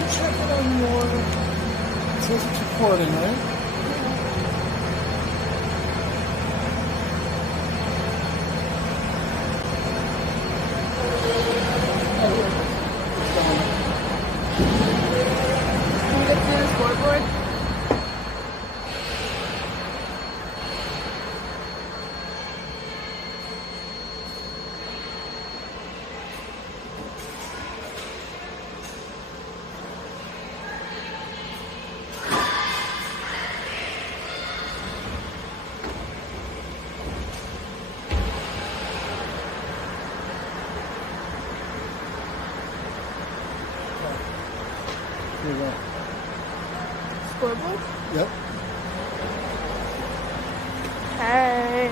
you check it on your, it says it's recording, right? Can we get to the scoreboard? Here you go. Scoreboard? Yep. Hey.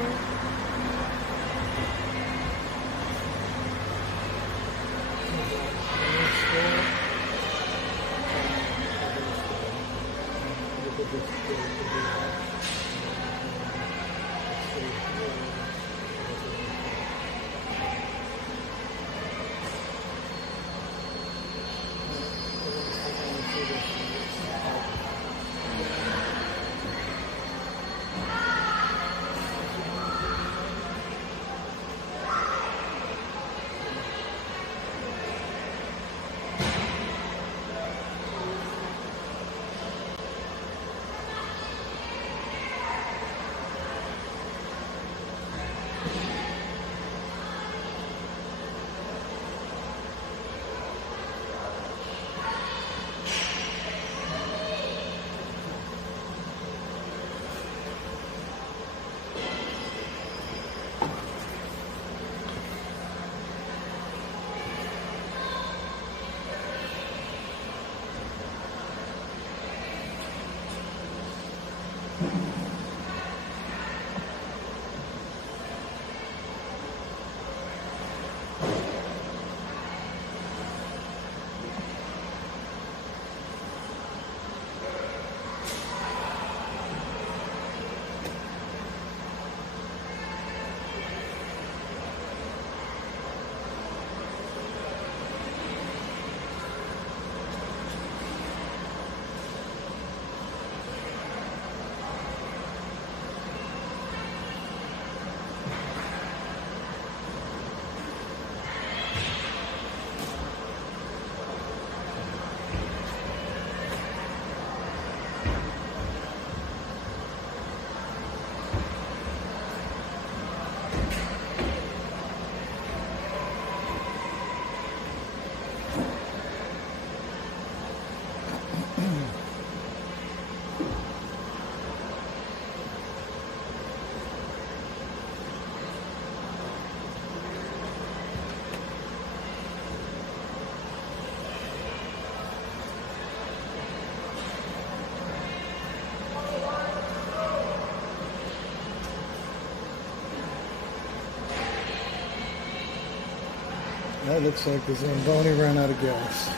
That looks like the Zamboni ran out of gas.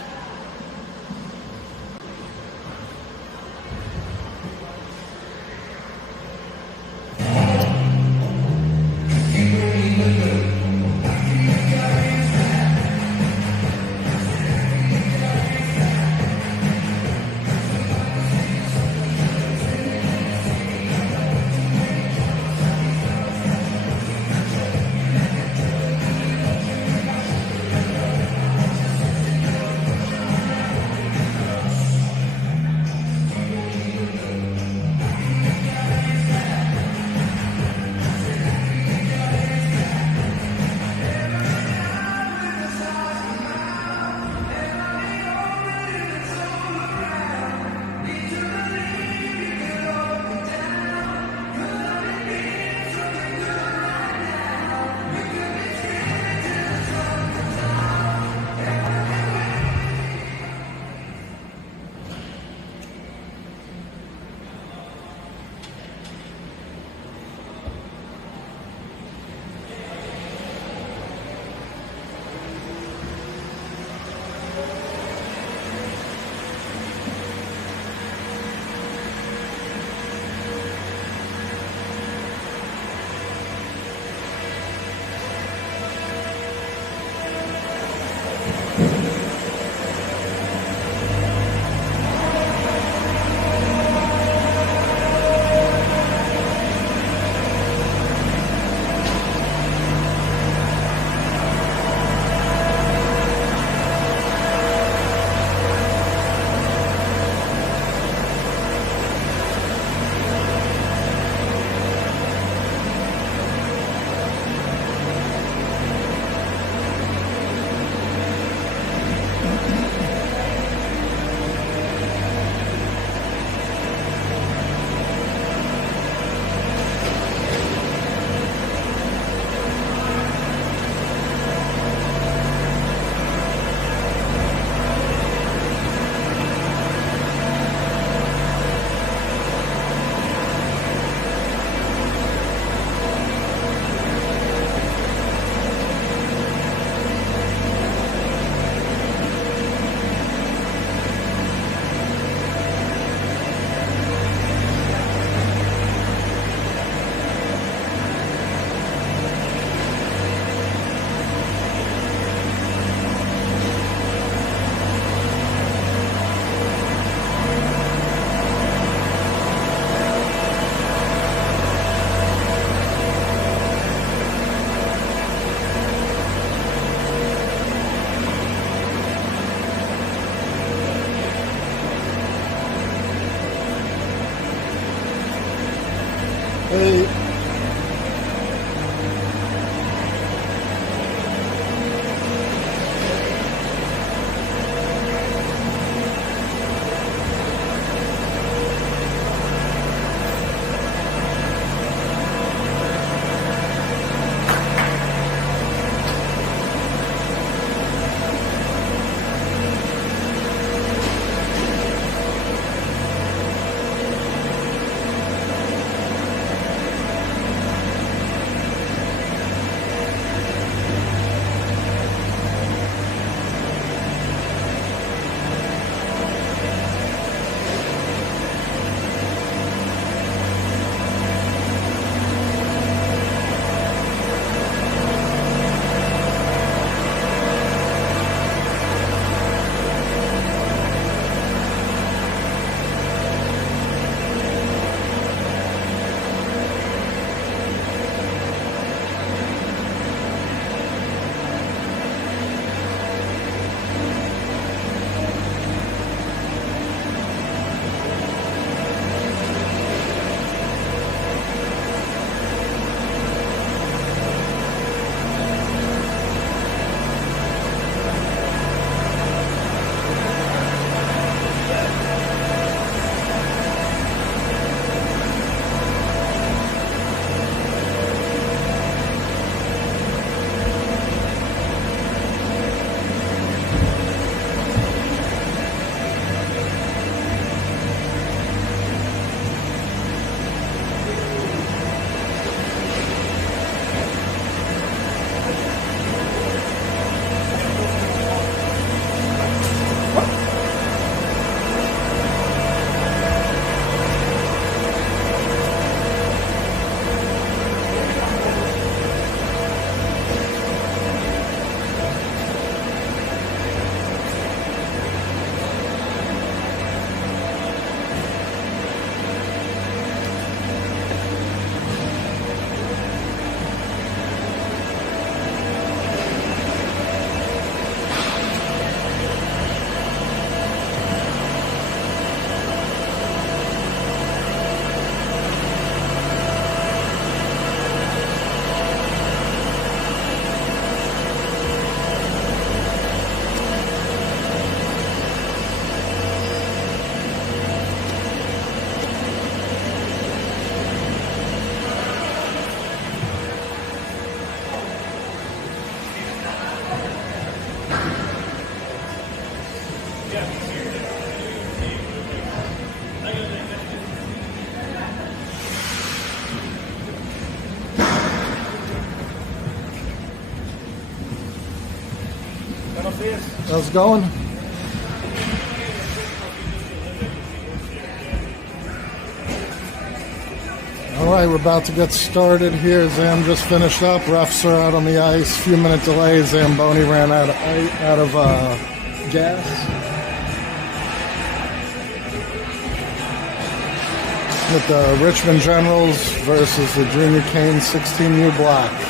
How's it going? Alright, we're about to get started here. Zam just finished up. Refs are out on the ice. Few minute delay. Zamboni ran out of gas. With the Richmond Generals versus the Junior Canes 16U Black.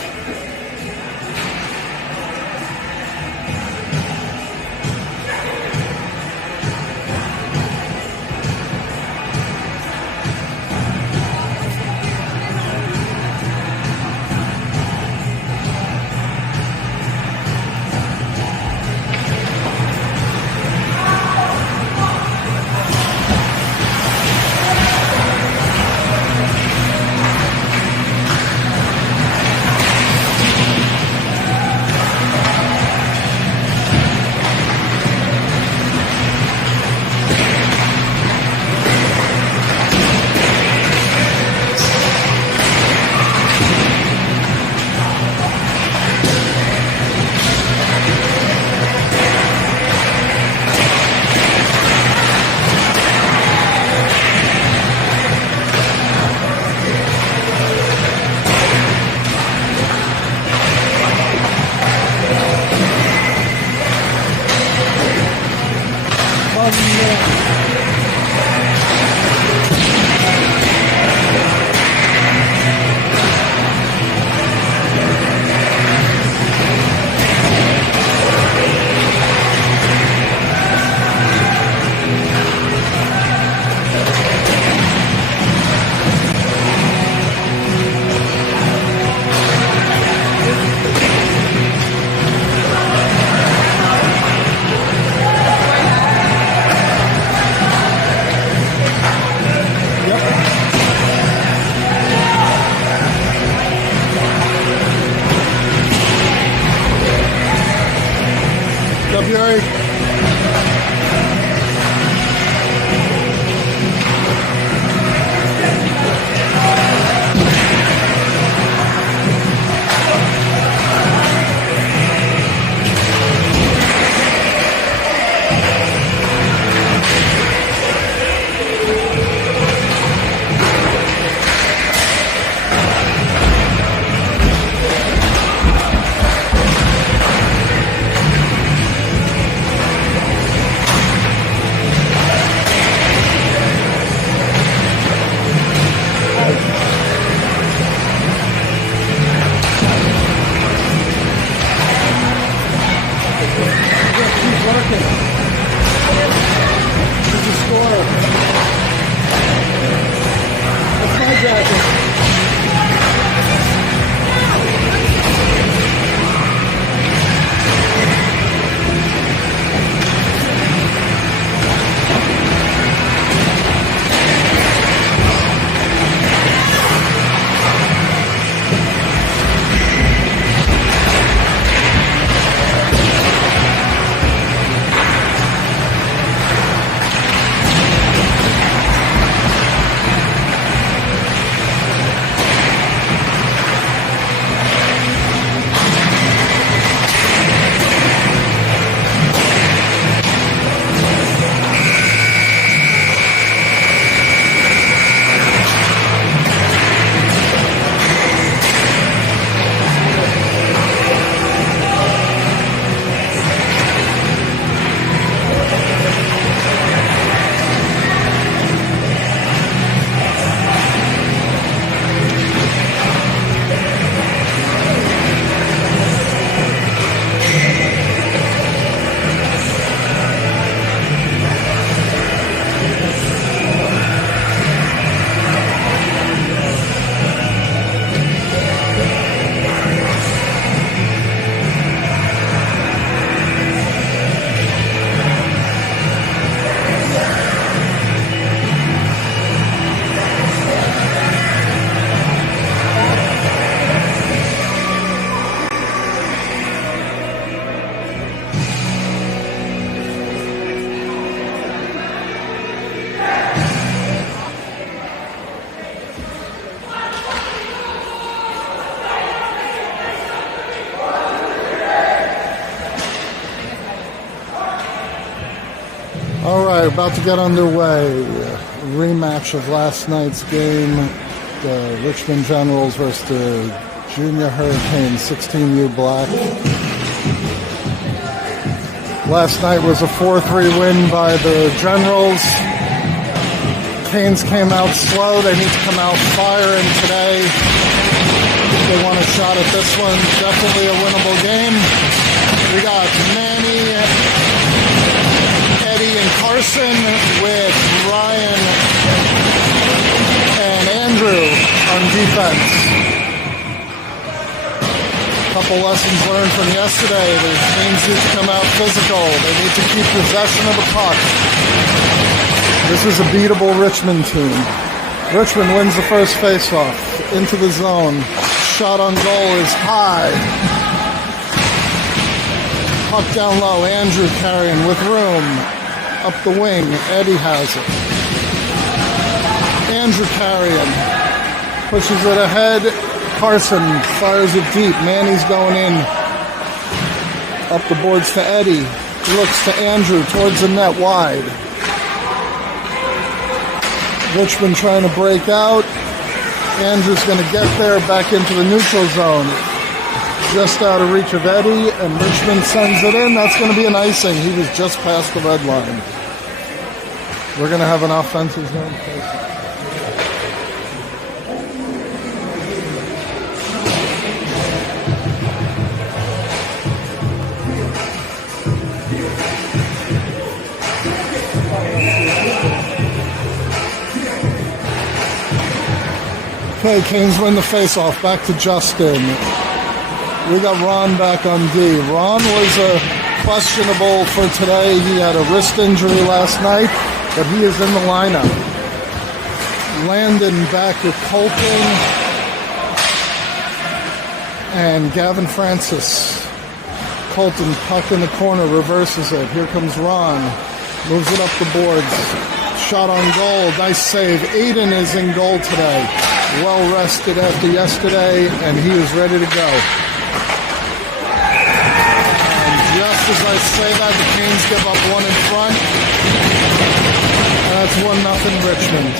All right, about to get underway. Rematch of last night's game. The Richmond Generals versus the Junior Hurricanes, 16U Black. Last night was a 4-3 win by the Generals. Canes came out slow. They need to come out firing today. They want a shot at this one. Definitely a winnable game. We got Manny, Eddie, and Carson with Ryan and Andrew on defense. Couple lessons learned from yesterday. The teams need to come out physical. They need to keep possession of the puck. This is a beatable Richmond team. Richmond wins the first faceoff. Into the zone. Shot on goal is high. Puck down low. Andrew carrying with room. Up the wing. Eddie has it. Andrew carrying. Pushes it ahead. Carson fires it deep. Manny's going in. Up the boards to Eddie. Looks to Andrew towards the net wide. Richmond trying to break out. Andrew's going to get there back into the neutral zone. Just out of reach of Eddie, and Richmond sends it in. That's going to be an icing. He was just past the red line. We're going to have an offensive zone face. Okay, Canes win the face-off. Back to Justin. We got Ron back on D. Ron was questionable for today. He had a wrist injury last night, but he is in the lineup. Landon back with Colton. And Gavin Francis. Colton, puck in the corner, reverses it. Here comes Ron. Moves it up the boards. Shot on goal. Nice save. Aiden is in goal today. Well rested after yesterday, and he is ready to go. And just as I say that, the Canes give up one in front. And that's 1-0 Richmond.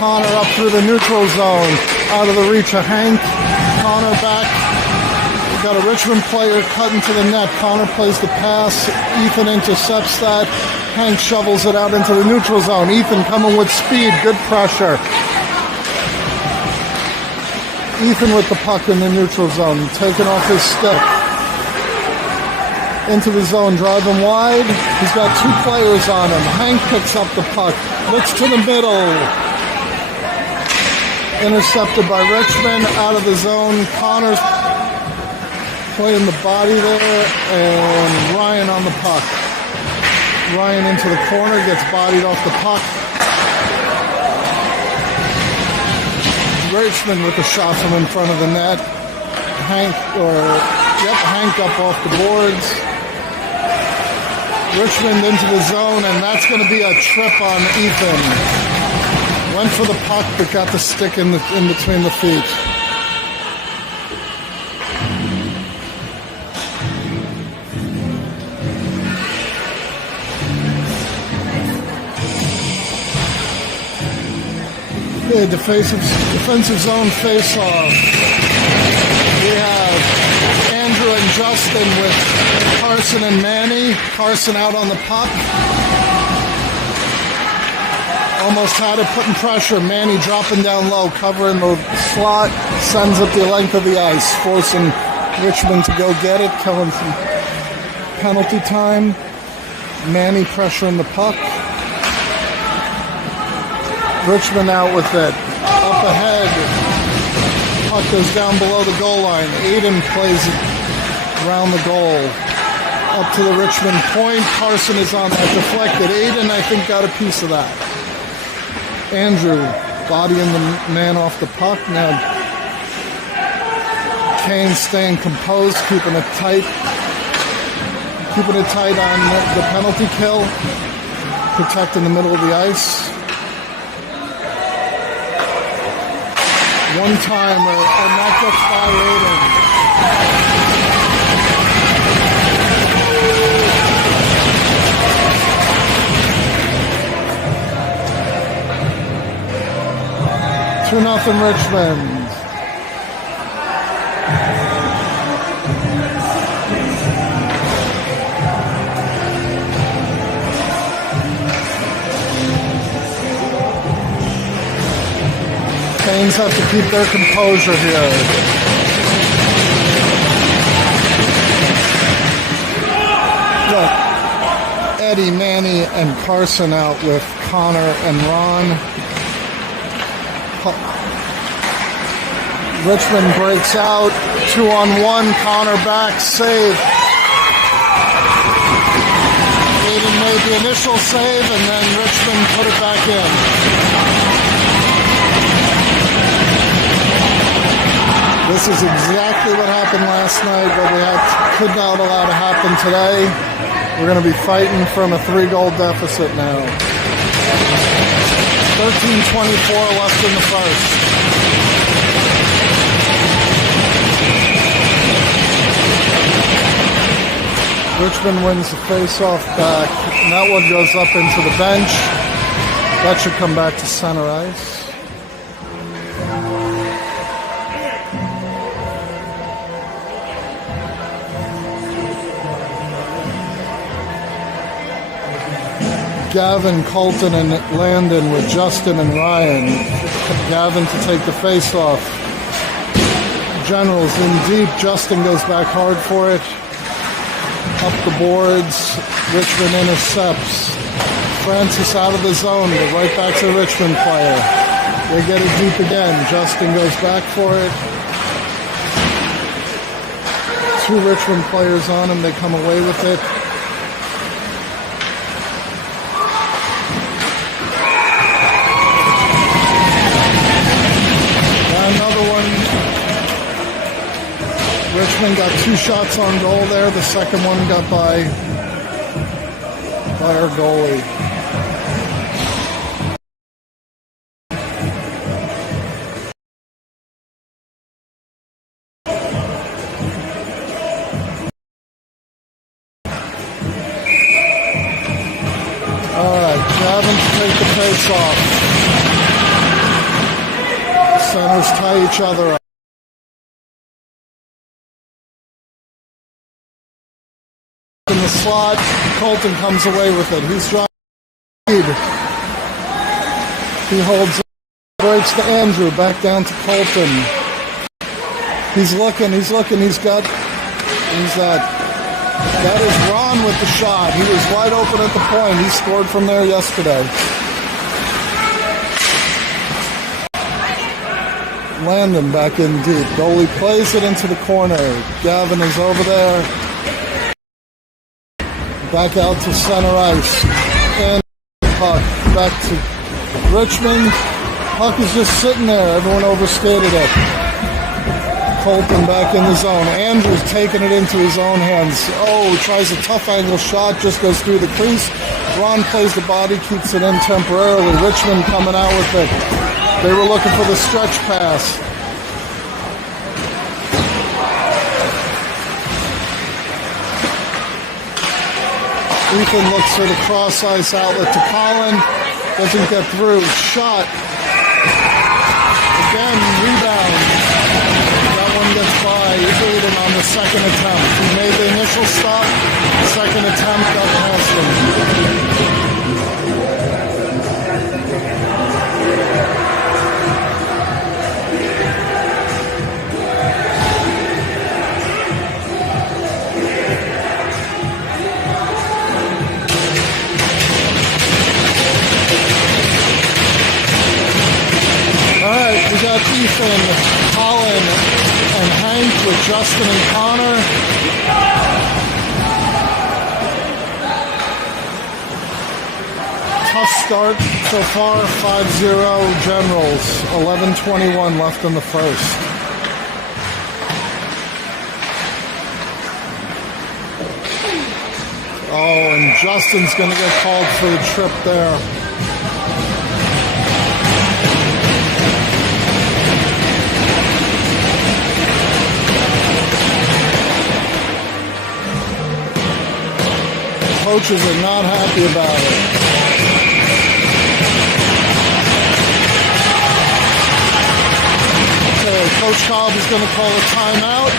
Connor up through the neutral zone, out of the reach of Hank. Connor back. We got a Richmond player cutting to the net. Connor plays the pass. Ethan intercepts that. Hank shovels it out into the neutral zone. Ethan coming with speed. Good pressure. Ethan with the puck in the neutral zone, taking off his stick. Into the zone, driving wide. He's got two players on him. Hank picks up the puck. Looks to the middle. Intercepted by Richmond, out of the zone. Connor's playing the body there, and Ryan on the puck. Ryan into the corner, gets bodied off the puck. Richmond with the shot from in front of the net. Hank up off the boards. Richmond into the zone, and that's going to be a trip on Ethan. Went for the puck, but got the stick in between the feet. Okay, defensive zone face-off. We have Andrew and Justin with Carson and Manny. Carson out on the puck. Almost had it, putting pressure. Manny dropping down low, covering the slot, sends it the length of the ice, forcing Richmond to go get it, killing some penalty time. Manny pressuring the puck. Richmond out with it. Up ahead. Puck goes down below the goal line. Aiden plays it around the goal. Up to the Richmond point. Carson is on that deflected. Aiden, I think, got a piece of that. Andrew bodying the man off the puck. Now Kane staying composed, keeping it tight. Keeping it tight on the penalty kill. Protecting the middle of the ice. One timer, and that gets by Aiden. 2-0 Richmond. Canes have to keep their composure here. Look, Eddie, Manny, and Carson out with Connor and Ron. Richmond breaks out. 2-on-1. Connor back. Save. Aiden made the initial save, and then Richmond put it back in. This is exactly what happened last night, but could not allow to happen today. We're going to be fighting from a 3-goal deficit now. 13:24 left in the first. Richmond wins the face-off back, and that one goes up into the bench. That should come back to center ice. Gavin, Colton, and Landon with Justin and Ryan. Gavin to take the face-off. Generals in deep. Justin goes back hard for it. Up the boards. Richmond intercepts. Francis out of the zone. But right back to the Richmond player. They get it deep again. Justin goes back for it. 2 Richmond players on him. They come away with it. Richmond got 2 shots on goal there. The second one got by our goalie. All right, Gavin to take the face off. Centers tie each other up. In the slot, Colton comes away with it. He's trying to lead. He holds, breaks to Andrew, back down to Colton. He's looking, he's got, that is Ron with the shot. He was wide open at the point. He scored from there yesterday. Landon back in deep. Goalie plays it into the corner. Gavin is over there. Back out to center ice. And puck back to Richmond. Puck is just sitting there. Everyone overskated it. Colton back in the zone. Andrews taking it into his own hands. Oh, tries a tough angle shot. Just goes through the crease. Ron plays the body, keeps it in temporarily. Richmond coming out with it. They were looking for the stretch pass. Ethan looks for the cross-ice outlet to Colin. Doesn't get through. Shot. Again, rebound. That one gets by Aiden on the second attempt. He made the initial stop. Second attempt got past him. Ethan, Colin, and Hank with Justin and Connor. Tough start so far, 5-0 Generals, 11:21 left in the first. Oh, and Justin's going to get called for the trip there. Coaches are not happy about it. Okay, Coach Cobb is going to call a timeout.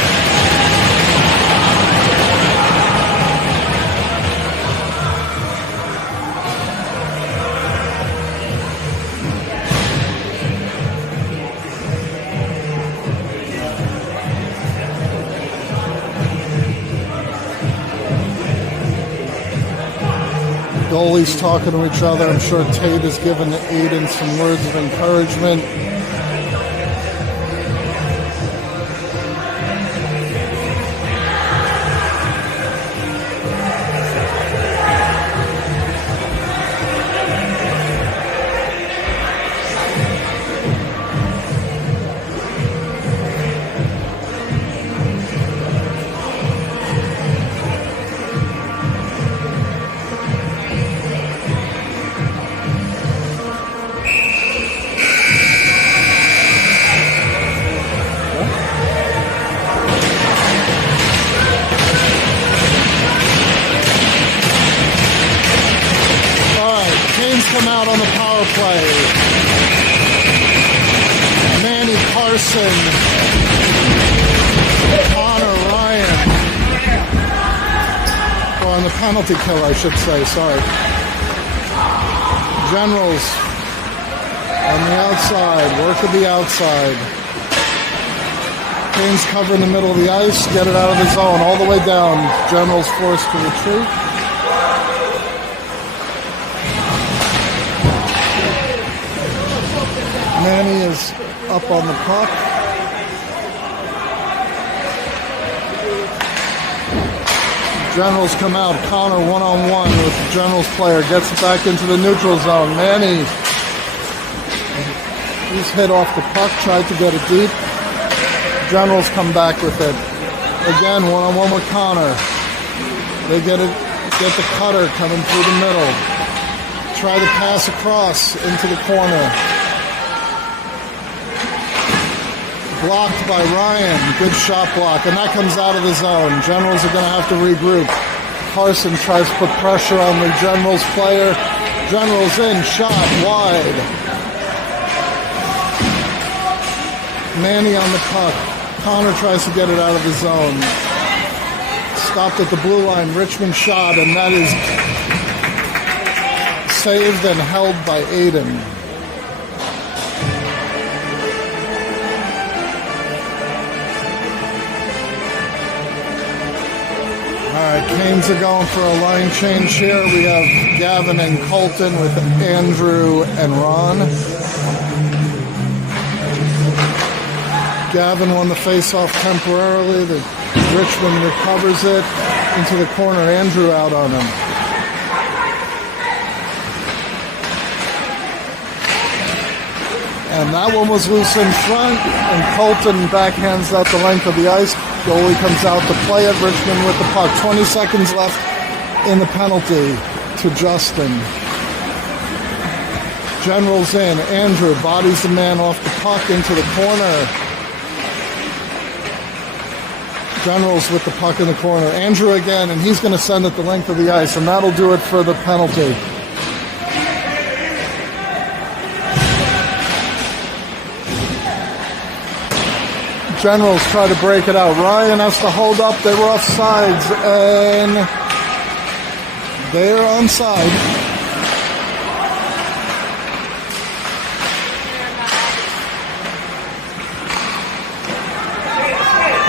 Goalies talking to each other. I'm sure Tate has given Aiden some words of encouragement. Come out on the power play. Manny, Carson, Connor, Ryan. Oh, on the penalty kill, I should say, sorry. Generals on the outside, work at the outside. Kane's covering the middle of the ice, get it out of the zone, all the way down. Generals forced to retreat. Manny is up on the puck. Generals come out. Connor one-on-one with the Generals player. Gets it back into the neutral zone. Manny, he's hit off the puck. Tried to get it deep. Generals come back with it. Again, one-on-one with Connor. They get the cutter coming through the middle. Try to pass across into the corner. Blocked by Ryan. Good shot block. And that comes out of the zone. Generals are going to have to regroup. Carson tries to put pressure on the Generals player. Generals in. Shot wide. Manny on the puck. Connor tries to get it out of the zone. Stopped at the blue line. Richmond shot. And that is saved and held by Aiden. Alright, Canes are going for a line change here. We have Gavin and Colton with Andrew and Ron. Gavin won the face-off temporarily. Richmond recovers it into the corner. Andrew out on him. And that one was loose in front, and Colton backhands that the length of the ice. Goalie comes out to play it. Richmond with the puck. 20 seconds left in the penalty to Justin. Generals in. Andrew bodies the man off the puck into the corner. Generals with the puck in the corner. Andrew again, and he's going to send it the length of the ice, and that'll do it for the penalty. Generals try to break it out. Ryan has to hold up. They were offsides, and they're onside.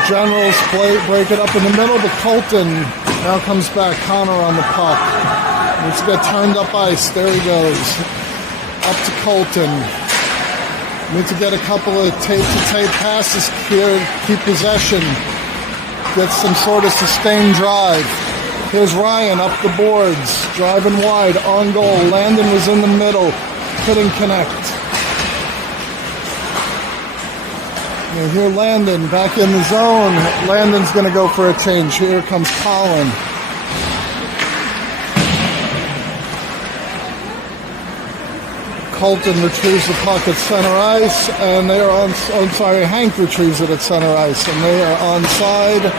Generals break it up in the middle, but Colton now comes back. Connor on the puck. Let's get turned up ice. There he goes. Up to Colton. Need to get a couple of tape-to-tape passes here, keep possession, get some sort of sustained drive. Here's Ryan up the boards, driving wide, on goal. Landon was in the middle, couldn't connect. And here Landon back in the zone. Landon's going to go for a change. Here comes Colin. Colton retrieves the puck at center ice, and they are on. Oh, sorry, Hank retrieves it at center ice, and they are onside.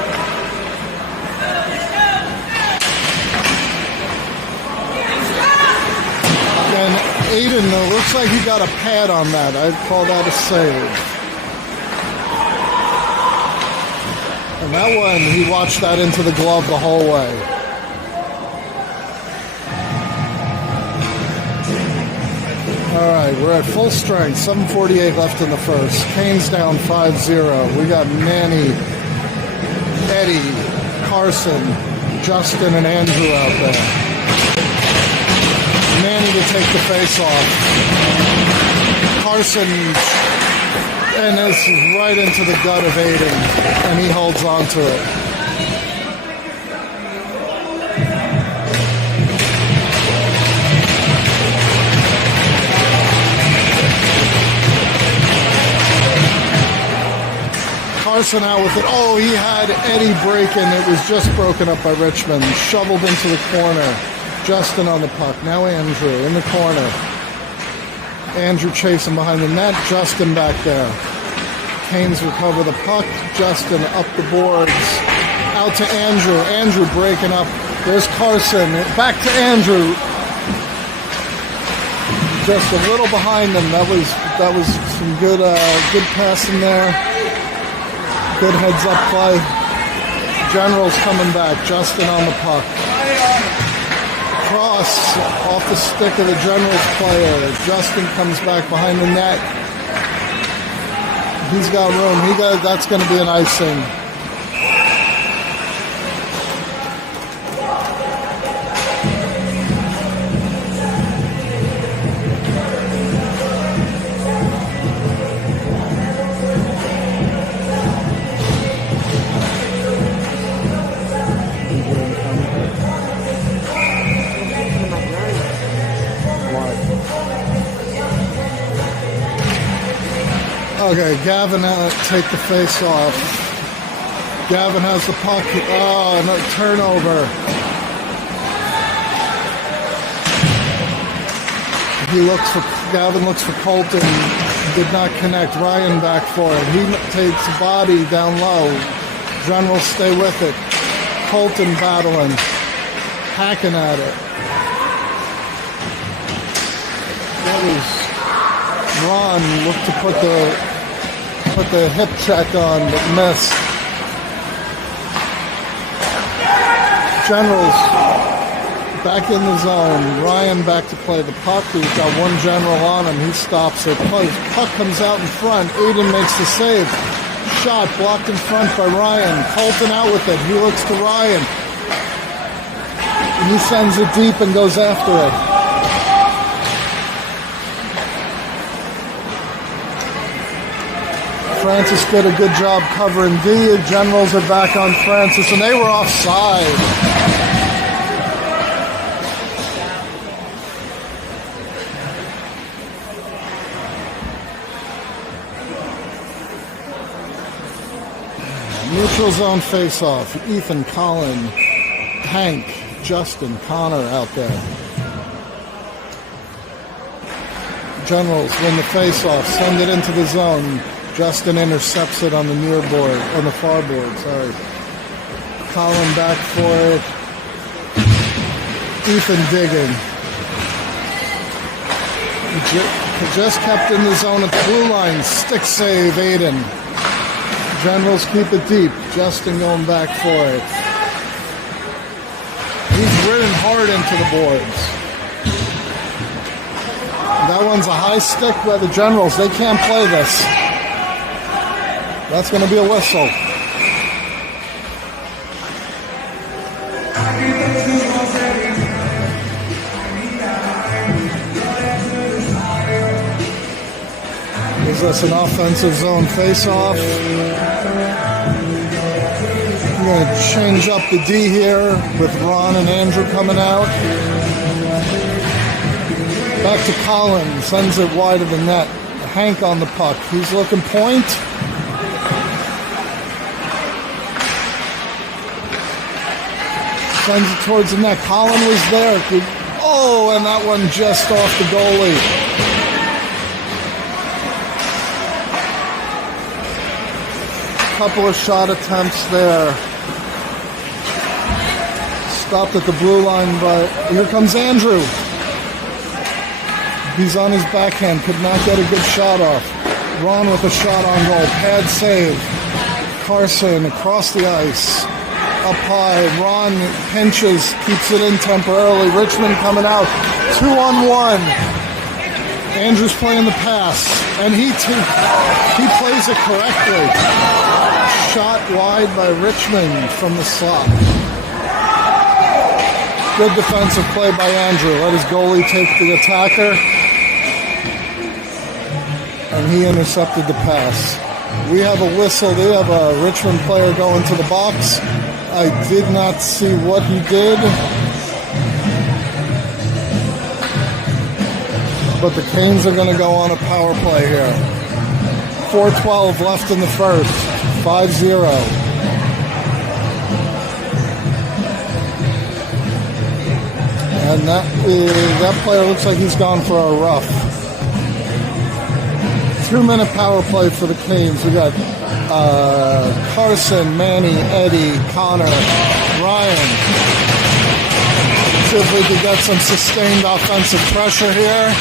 And Aiden, looks like he got a pad on that. I'd call that a save. And that one, he watched that into the glove the whole way. All right, we're at full strength, 7:48 left in the first. Canes down 5-0. We got Manny, Eddie, Carson, Justin, and Andrew out there. Manny to take the face off. Carson, and this is right into the gut of Aiden, and he holds on to it. Carson out with it. Oh, he had Eddie breaking. It was just broken up by Richmond. Shoveled into the corner. Justin on the puck. Now Andrew in the corner. Andrew chasing behind the net. Justin back there. Canes recover the puck. Justin up the boards. Out to Andrew. Andrew breaking up. There's Carson. Back to Andrew. Just a little behind them. That was some good passing there. Good heads-up play. General's coming back. Justin on the puck. Cross off the stick of the General's player. Justin comes back behind the net. He's got room. That's going to be an icing. Okay, Gavin take the face off. Gavin has the puck. Oh, no, turnover. Gavin looks for Colton. Did not connect. Ryan back for it. He takes the body down low. General stay with it. Colton battling. Hacking at it. That was Ron looked to put the hip check on, but missed. Generals back in the zone. Ryan back to play the puck. He's got one general on him. He stops it. Puck comes out in front. Aiden makes the save. Shot blocked in front by Ryan. Colton out with it. He looks to Ryan. And he sends it deep and goes after it. Francis did a good job covering D. The Generals are back on Francis, and they were offside. Neutral zone face-off. Ethan, Colin, Hank, Justin, Connor out there. Generals win the face-off, send it into the zone. Justin intercepts it on the near board, on the far board, sorry. Colin back for it. Ethan digging. Just kept in the zone at the blue line. Stick save, Aiden. Generals keep it deep. Justin going back for it. He's ridden hard into the boards. That one's a high stick by the Generals. They can't play this. That's going to be a whistle. There's us an offensive zone face-off. I'm going to change up the D here with Ron and Andrew coming out. Back to Collins, sends it wide of the net. Hank on the puck. He's looking point. Sends it towards the net. Collins was there. Oh, and that one just off the goalie. Couple of shot attempts there. Stopped at the blue line, but here comes Andrew. He's on his backhand, could not get a good shot off. Ron with a shot on goal, pad save. Carson across the ice, up high. Ron pinches, keeps it in temporarily. Richmond coming out, 2-on-1. Andrew's playing the pass, and he plays it correctly. Shot wide by Richmond from the slot. Good defensive play by Andrew. Let his goalie take the attacker. And he intercepted the pass. We have a whistle. They have a Richmond player going to the box. I did not see what he did. But the Canes are going to go on a power play here. 4:12 left in the first. 5-0. And that player looks like he's gone for a rough. 2-minute power play for the Canes. We got Carson, Manny, Eddie, Connor, Ryan. See if we could get some sustained offensive pressure here.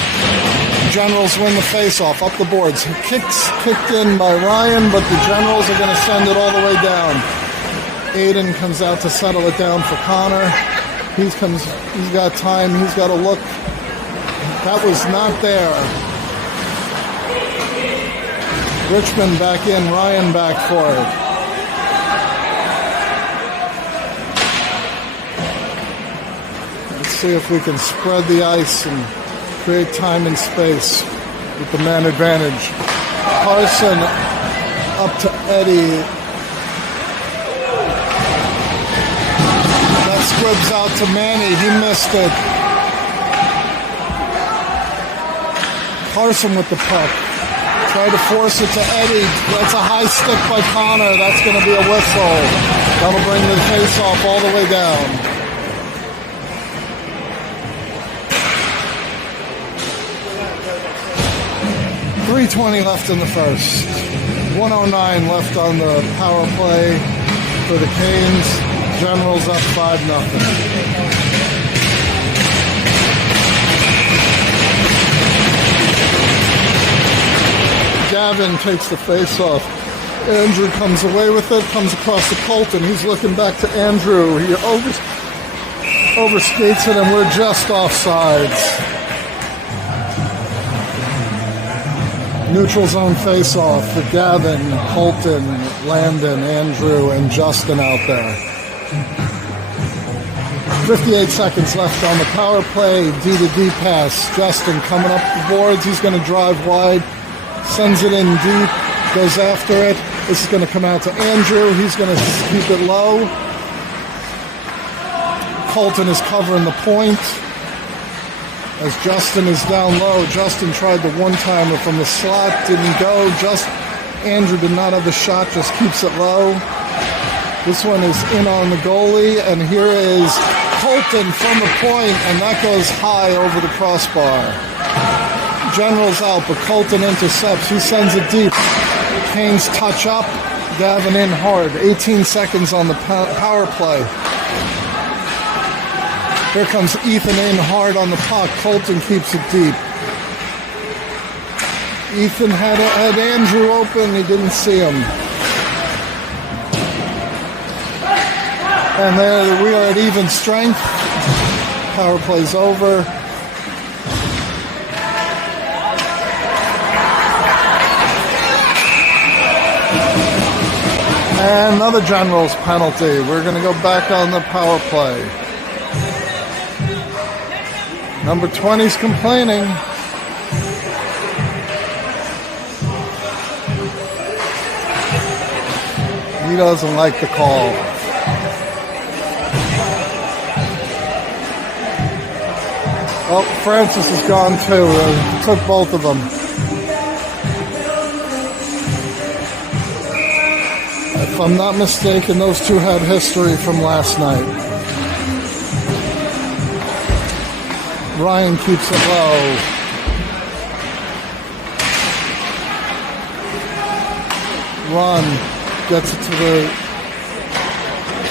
Generals win the faceoff up the boards. Kicked in by Ryan, but the Generals are going to send it all the way down. Aiden comes out to settle it down for Connor. He's got time. He's got a look. That was not there. Richmond back in, Ryan back for it. Let's see if we can spread the ice and create time and space with the man advantage. Carson up to Eddie. That squibs out to Manny. He missed it. Carson with the puck. Try to force it to Eddie. That's a high stick by Connor. That's going to be a whistle. That'll bring the face-off all the way down. .320 left in the first. 1:09 left on the power play for the Canes. Generals up 5-0. Gavin takes the face-off. Andrew comes away with it, comes across to Colton. He's looking back to Andrew. He overskates it, and we're just offsides. Neutral zone face-off for Gavin, Colton, Landon, Andrew, and Justin out there. 58 seconds left on the power play. D-to-D pass. Justin coming up the boards. He's going to drive wide. Sends it in deep, goes after it. This is going to come out to Andrew. He's going to keep it low. Colton is covering the point as Justin is down low. Justin tried the one-timer from the slot, didn't go. Andrew did not have the shot, just keeps it low. This one is in on the goalie, and here is Colton from the point, and that goes high over the crossbar. General's out, but Colton intercepts. He sends it deep. Canes touch up. Gavin in hard. 18 seconds on the power play. Here comes Ethan in hard on the puck. Colton keeps it deep. Ethan had Andrew open. He didn't see him. And there we are at even strength. Power play's over. And another Generals penalty. We're going to go back on the power play. Number 20's complaining. He doesn't like the call. Oh, Francis is gone too. Took both of them. If I'm not mistaken, those two had history from last night. Ryan keeps it low. Ron gets it to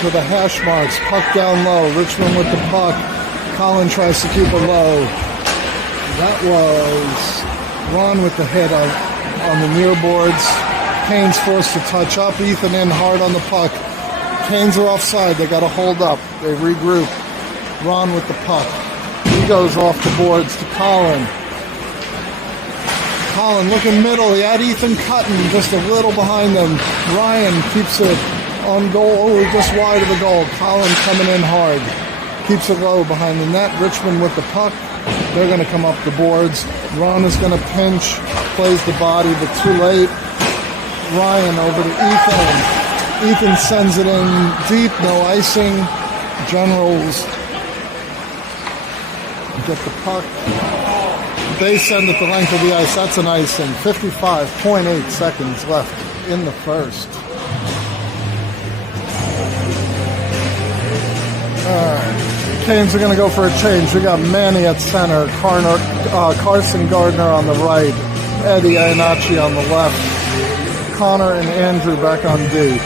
the hash marks. Puck down low. Richmond with the puck. Colin tries to keep it low. That was Ron with the hit on the near boards. Canes forced to touch up. Ethan in hard on the puck. Canes are offside. They got to hold up. They regroup. Ron with the puck. He goes off the boards to Colin. Colin looking middle. He had Ethan cutting just a little behind them. Ryan keeps it on goal, just wide of the goal. Colin coming in hard. Keeps it low behind the net. Richmond with the puck. They're going to come up the boards. Ron is going to pinch. Plays the body, but too late. Ryan over to Ethan. Ethan sends it in deep. No icing. Generals get the puck. They send it the length of the ice. That's an icing. 55.8 seconds left in the first. Canes are going to go for a change. We got Manny at center, Carson Gardner on the right, Eddie Iannacci on the left, Connor and Andrew back on D.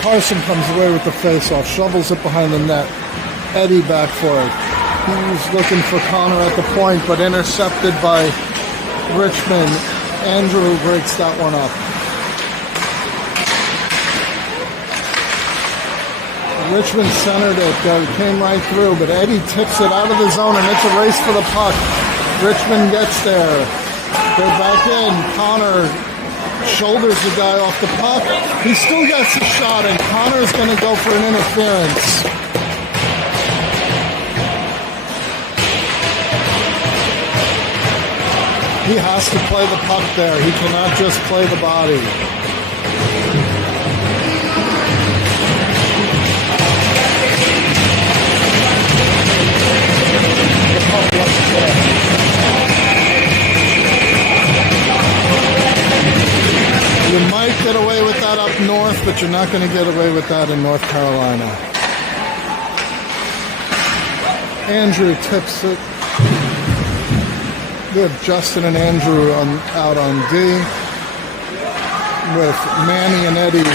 Carson comes away with the face-off, shovels it behind the net. Eddie back for it. He's looking for Connor at the point, but intercepted by Richmond. Andrew breaks that one up. Richmond centered it, came right through, but Eddie tips it out of the zone, and it's a race for the puck. Richmond gets there. They're back in. Connor shoulders the guy off the puck. He still gets a shot, and Connor's going to go for an interference. He has to play the puck there. He cannot just play the body. The puck wasn't there. You might get away with that up north, but you're not going to get away with that in North Carolina. Andrew tips it. We have Justin and Andrew out on D with Manny and Eddie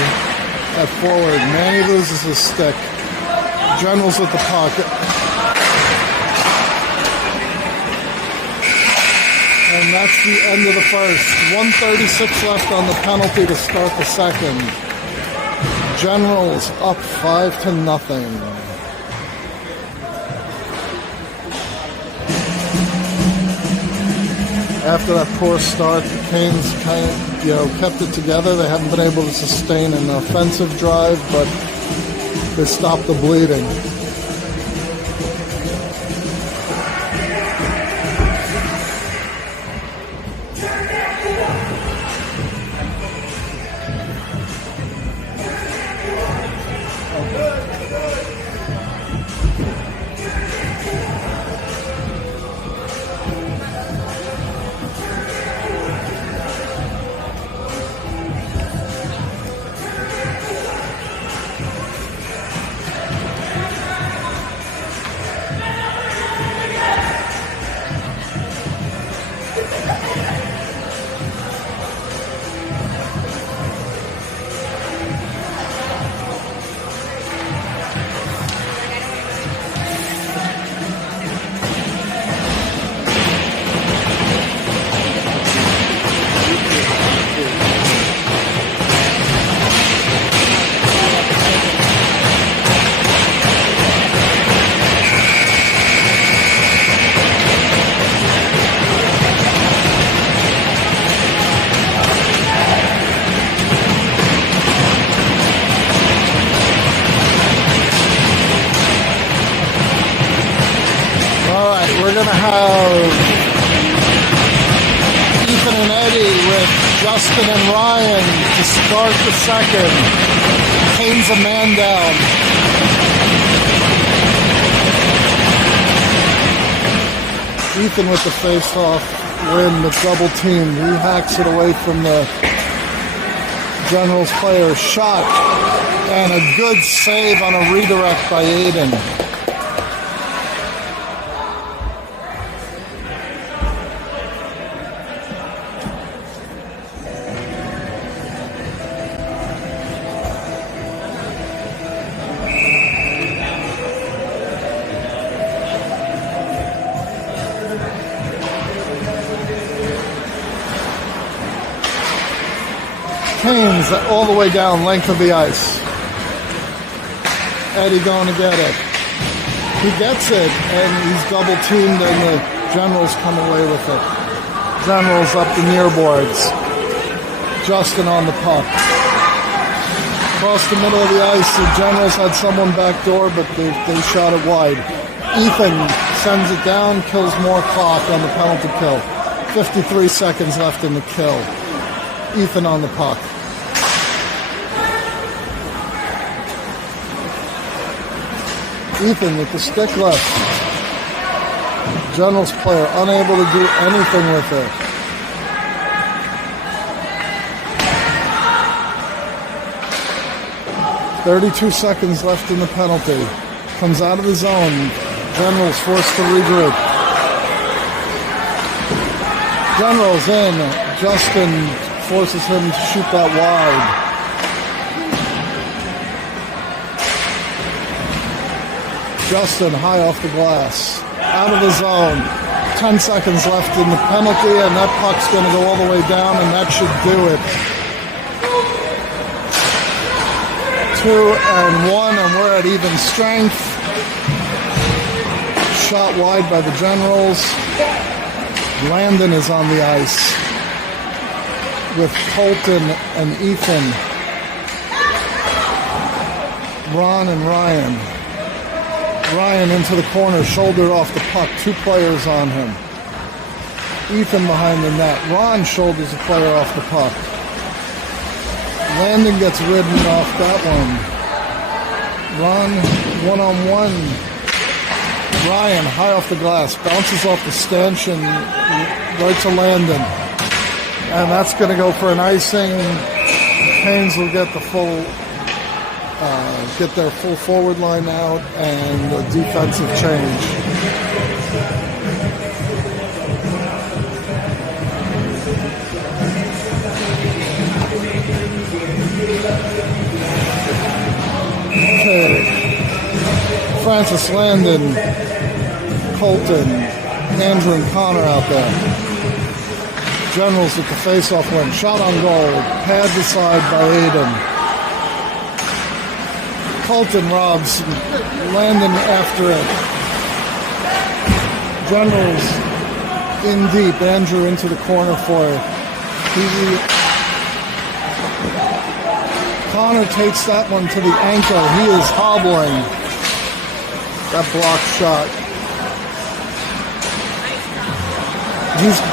at forward. Manny loses his stick. Generals with the puck. And that's the end of the first. 1:36 left on the penalty to start the second. Generals up 5-0. After that poor start, the Canes kept it together. They haven't been able to sustain an offensive drive, but they stopped the bleeding. we're going to have Ethan and Eddie with Justin and Ryan to start the second. Kane's a man down. Ethan with the face-off win, the double team. He hacks it away from the Generals player. Shot and a good save on a redirect by Aiden. Kane's all the way down, length of the ice. Eddie going to get it. He gets it, and he's double teamed, and the Generals come away with it. Generals up the near boards. Justin on the puck. Across the middle of the ice, the Generals had someone backdoor, but they shot it wide. Ethan sends it down, kills more clock on the penalty kill. 53 seconds left in the kill. Ethan on the puck. Ethan with the stick left. Generals player unable to do anything with it. .32 seconds left in the penalty. Comes out of the zone. Generals forced to regroup. Generals in. Justin forces him to shoot that wide. Justin high off the glass. Out of the zone. 10 seconds left in the penalty, and that puck's going to go all the way down, and that should do it. 2-1, and we're at even strength. Shot wide by the Generals. Landon is on the ice with Colton and Ethan. Ron and Ryan. Ryan into the corner, shoulder off the puck. 2 players on him. Ethan behind the net. Ron shoulders a player off the puck. Landon gets ridden off that one. Ron one-on-one. Ryan high off the glass. Bounces off the stanchion right to Landon. And that's going to go for an icing. Canes will get the full, get their full forward line out and a defensive change. Okay. Francis, Landon, Colton, Andrew, and Connor out there. Generals at the face-off win. Shot on goal. Pad the side by Aiden. Colton robs. Landon after it. Generals in deep. Andrew into the corner for it. Connor takes that one to the ankle. He is hobbling. That blocked shot.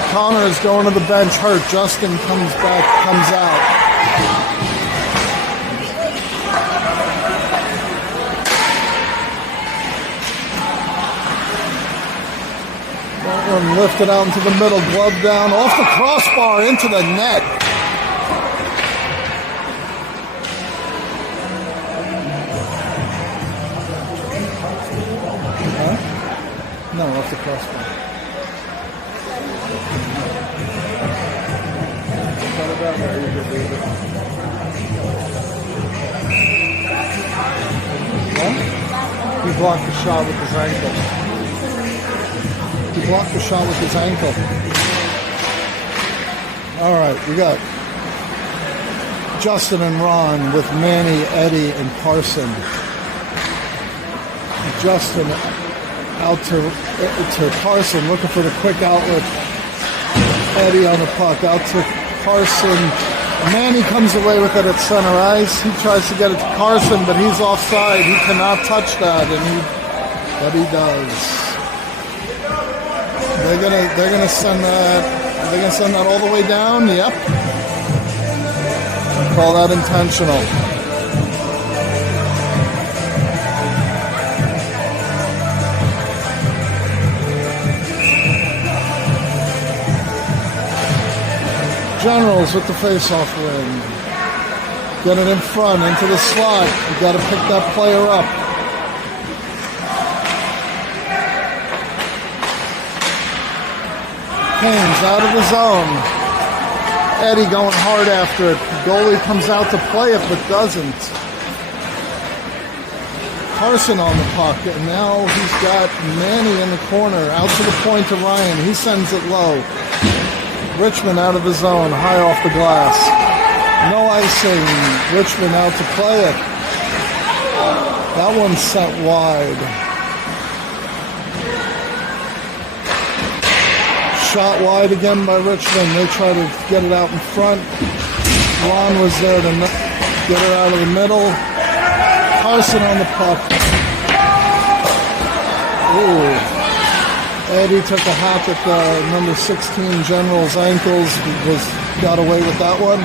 Connor is going to the bench hurt. Justin comes back, comes out. That one lifted out into the middle, glove down, off the crossbar, into the net. Huh? No, off the crossbar. He blocked the shot with his ankle. He blocked the shot with his ankle. All right, we got Justin and Ron with Manny, Eddie, and Carson. Justin out to Carson, looking for the quick outlet. Eddie on the puck, out to Carson. Manny comes away with it at center ice. He tries to get it to Carson, but he's offside. He cannot touch that, but he does. They're gonna send that. Are they gonna send that all the way down? Yep. Call that intentional. Generals with the face-off win. Get it in front, into the slot. You got to pick that player up. Canes out of the zone. Eddie going hard after it. Goalie comes out to play it, but doesn't. Carson on the puck, and now he's got Manny in the corner. Out to the point to Ryan. He sends it low. Richmond out of the zone, high off the glass. No icing. Richmond out to play it. That one's sent wide. Shot wide again by Richmond. They try to get it out in front. Ron was there to get her out of the middle. Carson on the puck. Ooh. Eddie took a hack at the number 16 General's ankles. Got away with that one.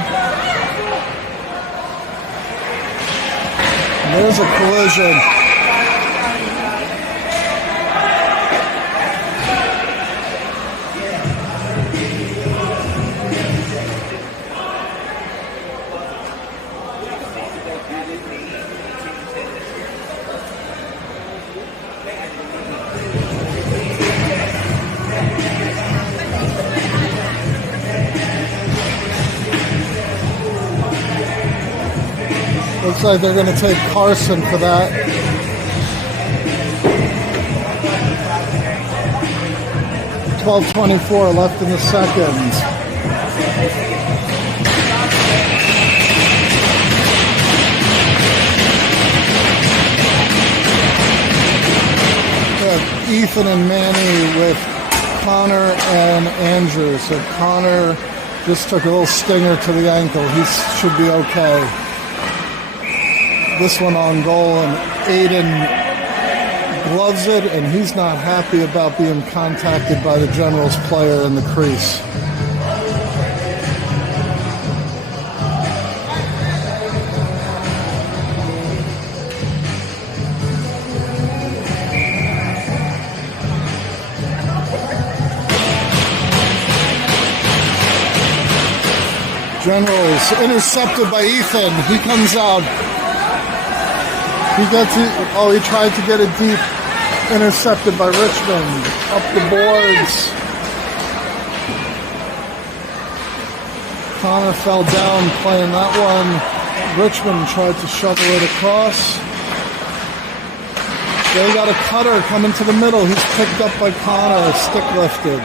And there's a collision. Looks like they're going to take Carson for that. .12:24 left in the second. Ethan and Manny with Connor and Andrew. So Connor just took a little stinger to the ankle. He should be okay. This one on goal, and Aiden gloves it, and he's not happy about being contacted by the Generals player in the crease. Generals intercepted by Ethan. He comes out. He tried to get it deep. Intercepted by Richmond. Up the boards. Connor fell down playing that one. Richmond tried to shovel it across. They got a cutter coming to the middle. He's picked up by Connor. Stick lifted.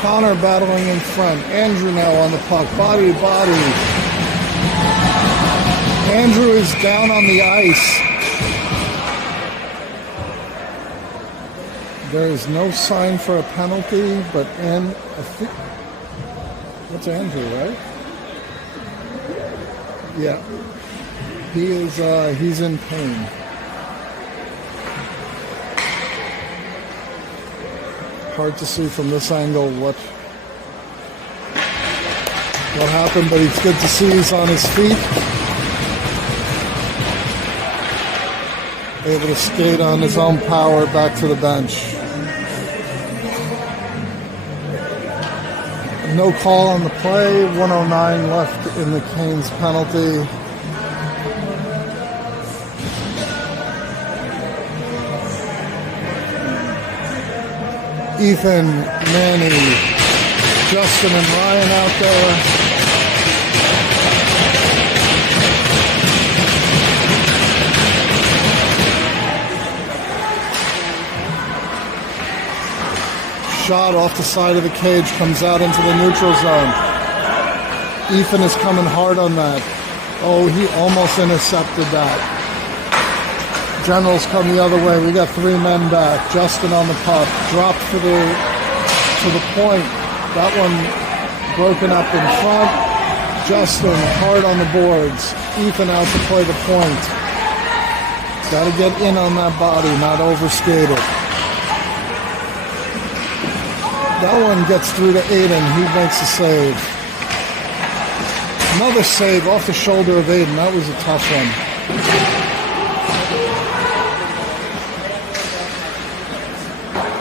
Connor battling in front. Andrew now on the puck. Body to body. Andrew is down on the ice. There is no sign for a penalty, but I think that's Andrew, right? Yeah. He's in pain. Hard to see from this angle what happened, but it's good to see he's on his feet. Able to skate on his own power back to the bench. No call on the play. 1:09 left in the Canes penalty. Ethan, Manny, Justin, and Ryan out there. Shot off the side of the cage, comes out into the neutral zone. Ethan is coming hard on that. Oh, he almost intercepted that. Generals come the other way. We got three men back. Justin on the puck. Dropped to the point. That one broken up in front. Justin hard on the boards. Ethan out to play the point. Got to get in on that body, not overskate it. That one gets through to Aiden. He makes a save. Another save off the shoulder of Aiden. That was a tough one.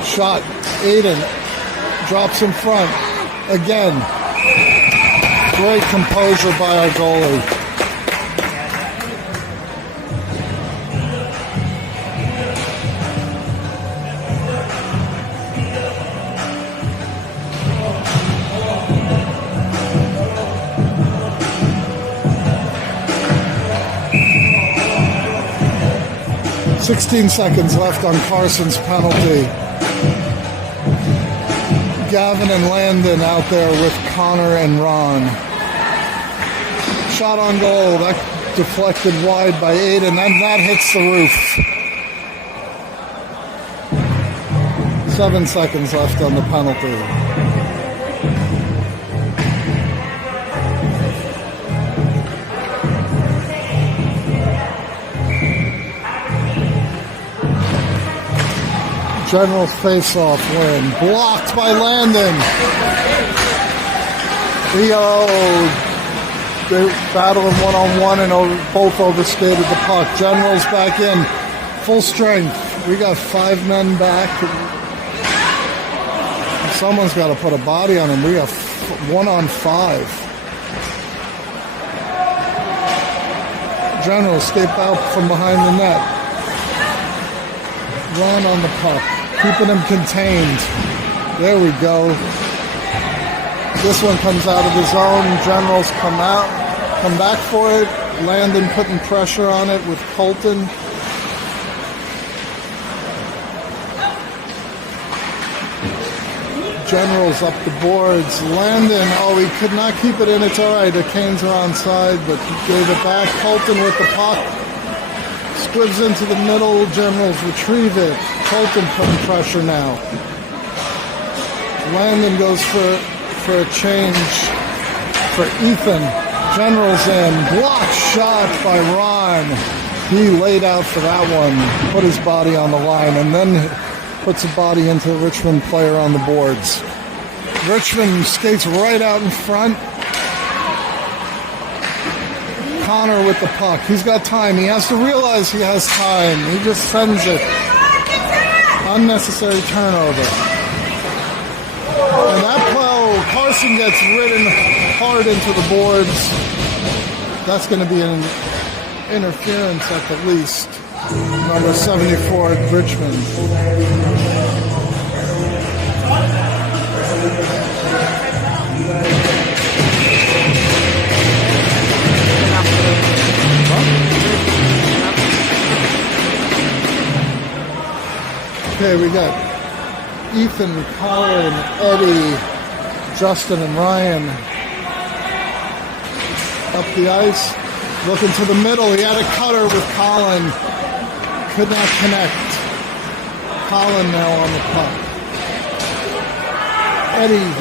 Shot. Aiden drops in front. Again. Great composure by our goalie. "16 seconds left on Carson's penalty. Gavin and Landon out there with Connor and Ron. Shot on goal. That deflected wide by Aiden, and that hits the roof. 7 seconds left on the penalty. General's face-off win. Blocked by Landon. They're battling one-on-one and both overskated the puck. General's back in. Full strength. We got 5 men back. Someone's got to put a body on him. We got 1-on-5. General escaped out from behind the net. Run on the puck. Keeping him contained. There we go. This one comes out of the zone. Generals come back for it. Landon putting pressure on it with Colton. Generals up the boards. Landon, he could not keep it in. It's all right. The Canes are onside, but he gave it back. Colton with the puck. Squibs into the middle. Generals retrieve it. Colton putting pressure now. Landon goes for a change for Ethan. Generals in. Blocked shot by Ron. He laid out for that one. Put his body on the line and then puts a body into the Richmond player on the boards. Richmond skates right out in front. Connor with the puck. He's got time. He has to realize he has time. He just sends it. Unnecessary turnover. And that blow, Carson gets ridden hard into the boards. That's going to be an interference at the least. Number 74 at Richmond. Okay, we got Ethan, Colin, Eddie, Justin, and Ryan up the ice. Looking to the middle. He had a cutter with Colin. Could not connect. Colin now on the puck. Eddie.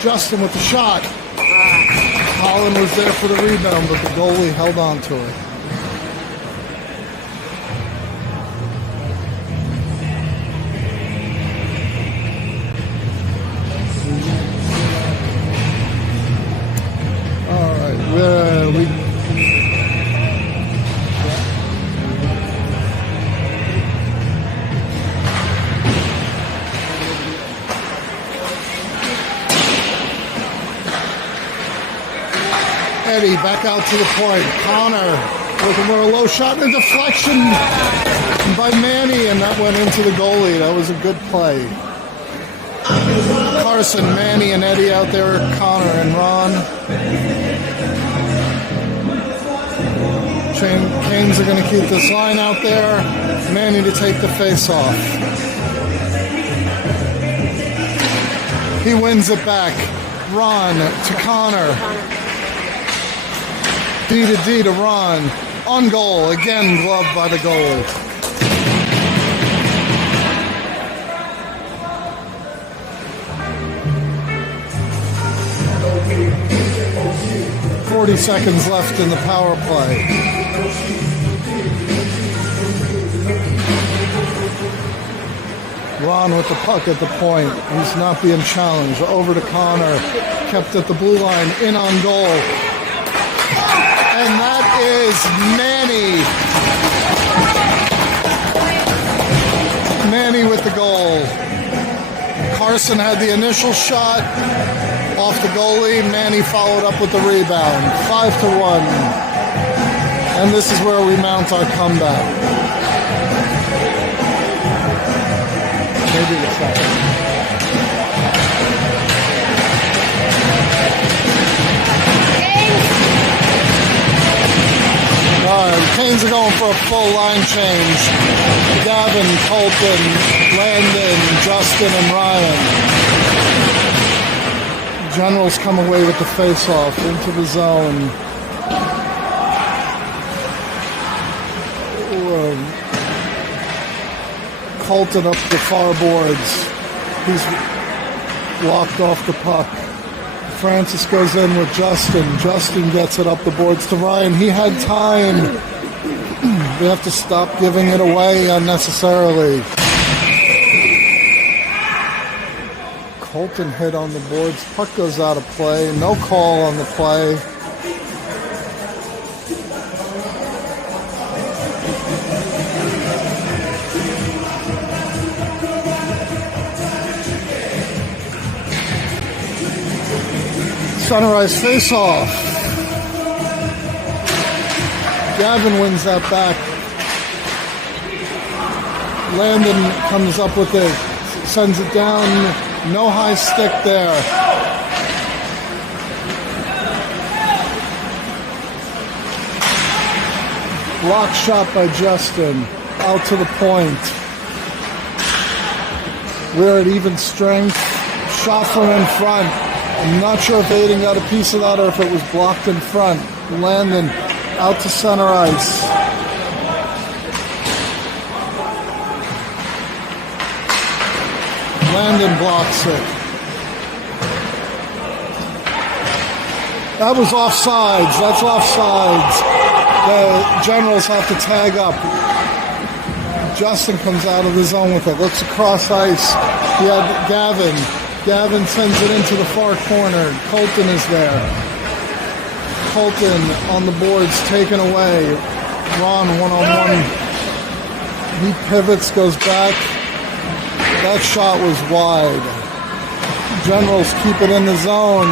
Justin with the shot. Colin was there for the rebound, but the goalie held on to it. Eddie back out to the point. Connor looking for a low shot and a deflection by Manny, and that went into the goalie. That was a good play. Carson, Manny, and Eddie out there. Connor and Ron. Canes are going to keep this line out there. Manny to take the face off. He wins it back. Ron to Connor. D to D to Ron. On goal. Again, gloved by the goalie. .40 seconds left in the power play. Ron with the puck at the point. He's not being challenged. Over to Connor. Kept at the blue line. In on goal. And that is Manny. Manny with the goal. Carson had the initial shot off the goalie. Manny followed up with the rebound. 5-1. And this is where we mount our comeback. Maybe the second. All right, Canes are going for a full line change. Gavin, Colton, Landon, Justin, and Ryan. Generals come away with the face-off into the zone. Colton up the far boards. He's locked off the puck. Francis goes in with Justin. Justin gets it up the boards to Ryan. He had time. We have to stop giving it away unnecessarily. Colton hit on the boards. Puck goes out of play. No call on the play. Sunrise face-off. Gavin wins that back. Landon comes up with it, sends it down. No high stick there. Block shot by Justin. Out to the point. We're at even strength. Shot from in front. I'm not sure if Aiden got a piece of that or if it was blocked in front. Landon out to center ice. Landon blocks it. That was offsides. That's offsides. The Generals have to tag up. Justin comes out of the zone with it. Looks across ice. He had Gavin. Gavin sends it into the far corner. Colton is there. Colton on the boards, taken away. Ron one-on-one. He pivots, goes back. That shot was wide. Generals keep it in the zone.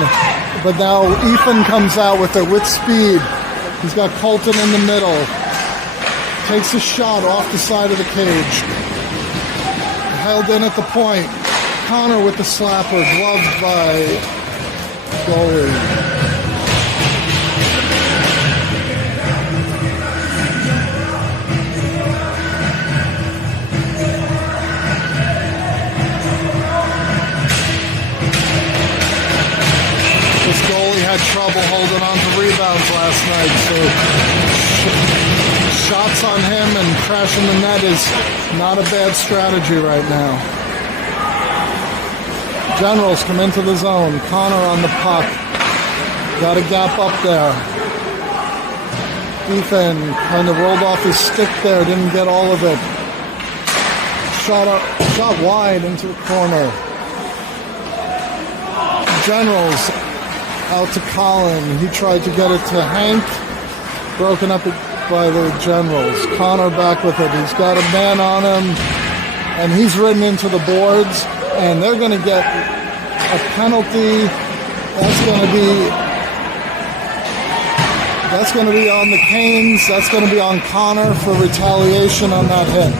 But now Ethan comes out with it with speed. He's got Colton in the middle. Takes a shot off the side of the cage. Held in at the point. Connor with the slapper, gloved by goalie. This goalie had trouble holding on to rebounds last night, so shots on him and crashing the net is not a bad strategy right now. Generals come into the zone. Connor on the puck. Got a gap up there. Ethan kind of rolled off his stick there. Didn't get all of it. Shot wide into the corner. Generals out to Colin. He tried to get it to Hank. Broken up by the Generals. Connor back with it. He's got a man on him. And he's ridden into the boards. And they're going to get a penalty. That's going to be on the Canes. That's going to be on Connor for retaliation on that hit.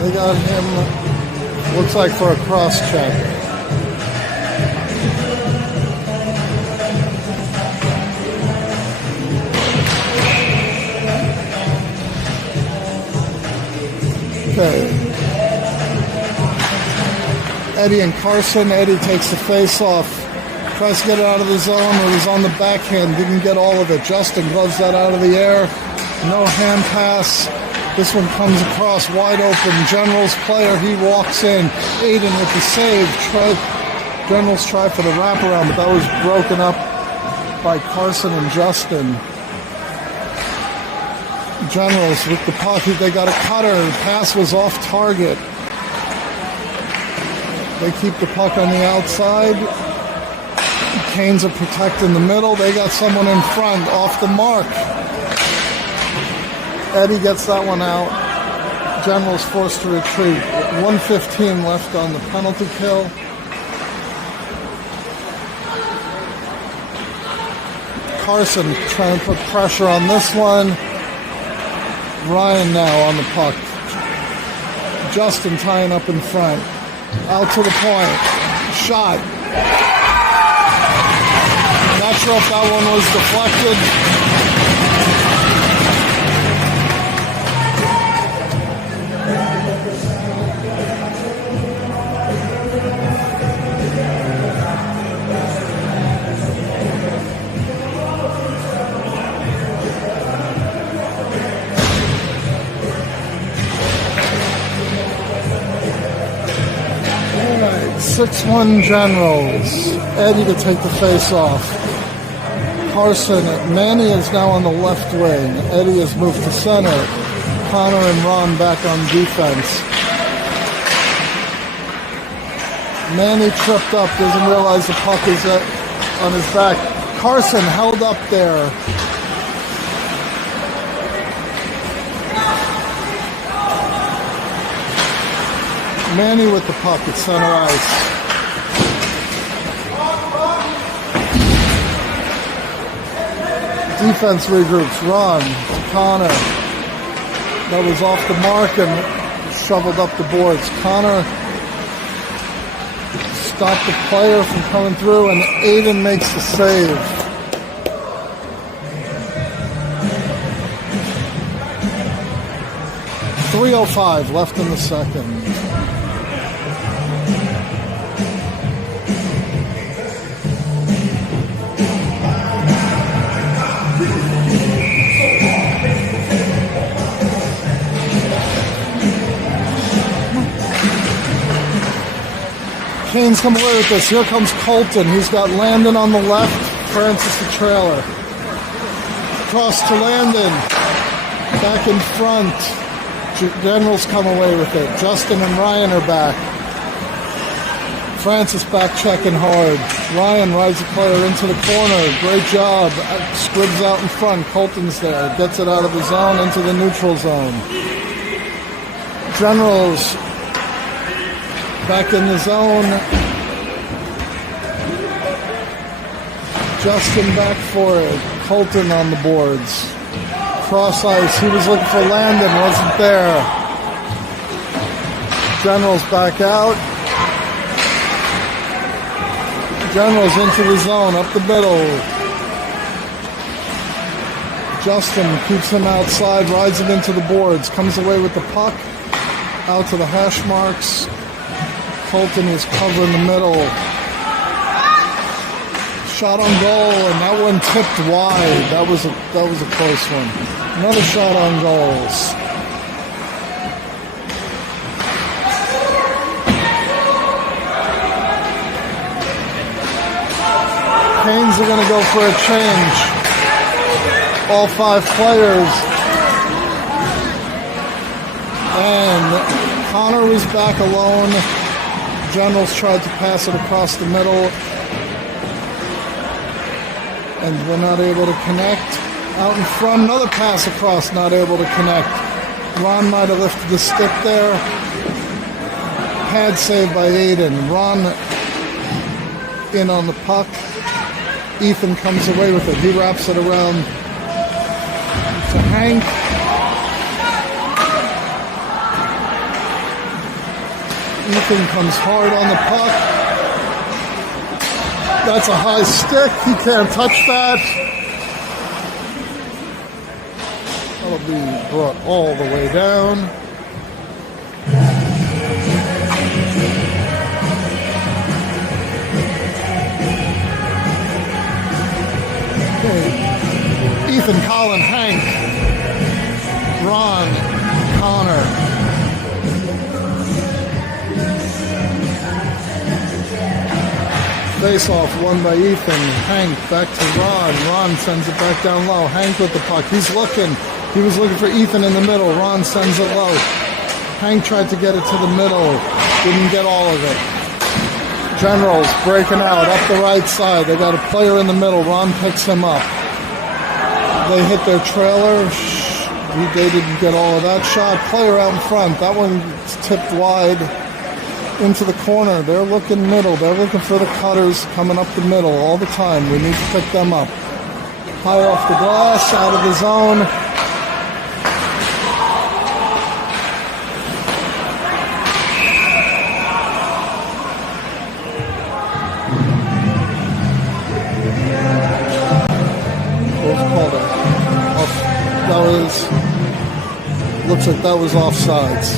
They got him, looks like for a cross check. Okay. Eddie and Carson. Eddie takes the face off. Tries to get it out of the zone. It was on the backhand. Didn't get all of it. Justin gloves that out of the air. No hand pass. This one comes across wide open. Generals player. He walks in. Aiden with the save. Generals try for the wraparound, but that was broken up by Carson and Justin. Generals with the puck, they got a cutter. The pass was off target. They keep the puck on the outside. Canes are protecting the middle. They got someone in front, off the mark. Eddie gets that one out. Generals forced to retreat. 1:15 left on the penalty kill. Carson trying to put pressure on this one. Ryan now on the puck. Justin tying up in front. Out to the point. Shot. Not sure if that one was deflected. All right, 6-1 Generals. Eddie to take the face off. Carson, Manny is now on the left wing. Eddie has moved to center. Connor and Ron back on defense. Manny tripped up, doesn't realize the puck is on his back. Carson held up there. Manny with the puck at center ice. Defense regroups. Ron to Connor. That was off the mark and shoveled up the boards. Connor stopped the player from coming through, and Aiden makes the save. .305 left in the second. Canes come away with this. Here comes Colton. He's got Landon on the left, Francis the trailer. Cross to Landon. Back in front. Generals come away with it. Justin and Ryan are back. Francis back checking hard. Ryan rides the player into the corner. Great job. Squibs out in front. Colton's there. Gets it out of the zone into the neutral zone. Generals back in the zone. Justin back for it. Colton on the boards. Cross ice. He was looking for Landon. Wasn't there. Generals back out. Generals into the zone. Up the middle. Justin keeps him outside. Rides him into the boards. Comes away with the puck. Out to the hash marks. Colton is covering the middle. Shot on goal, and that one tipped wide. That was a close one. Another shot on goals. Canes are going to go for a change. All 5 players. And Connor was back alone. Generals tried to pass it across the middle, and we're not able to connect. Out in front, another pass across, not able to connect. Ron might have lifted the stick there. Pad save by Aiden. Ron in on the puck. Ethan comes away with it. He wraps it around to Hank. Ethan comes hard on the puck. That's a high stick. He can't touch that. That'll be brought all the way down. Okay. Ethan, Colin, Hank, Ron, Connor. Face-off won by Ethan. Hank back to Ron. Ron sends it back down low. Hank with the puck. He's looking. He was looking for Ethan in the middle. Ron sends it low. Hank tried to get it to the middle. Didn't get all of it. Generals breaking out up the right side. They got a player in the middle. Ron picks him up. They hit their trailer. They didn't get all of that shot. Player out in front. That one tipped wide into the corner. They're looking middle. They're looking for the cutters coming up the middle all the time. We need to pick them up. High off the glass, out of the zone. Looks like that was offsides.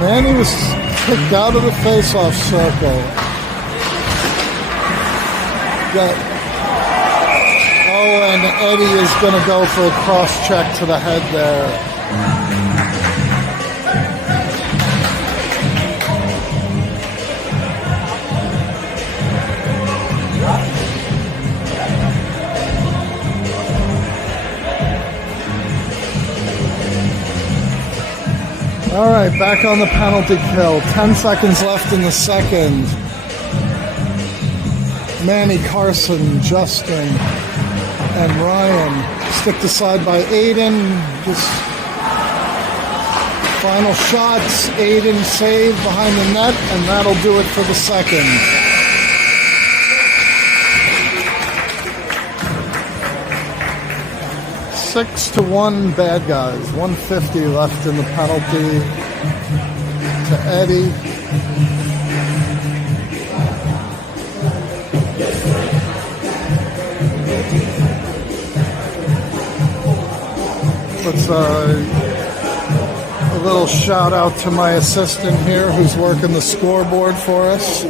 Manny was kicked out of the face-off circle. And Eddie is going to go for a cross-check to the head there. All right, back on the penalty kill. 10 seconds left in the second. Manny, Carson, Justin, and Ryan sticked aside by Aiden. Just final shots. Aiden saved behind the net, and that'll do it for the second. Six to 1 bad guys. 150 left in the penalty to Eddie. Let's a little shout out to my assistant here who's working the scoreboard for us.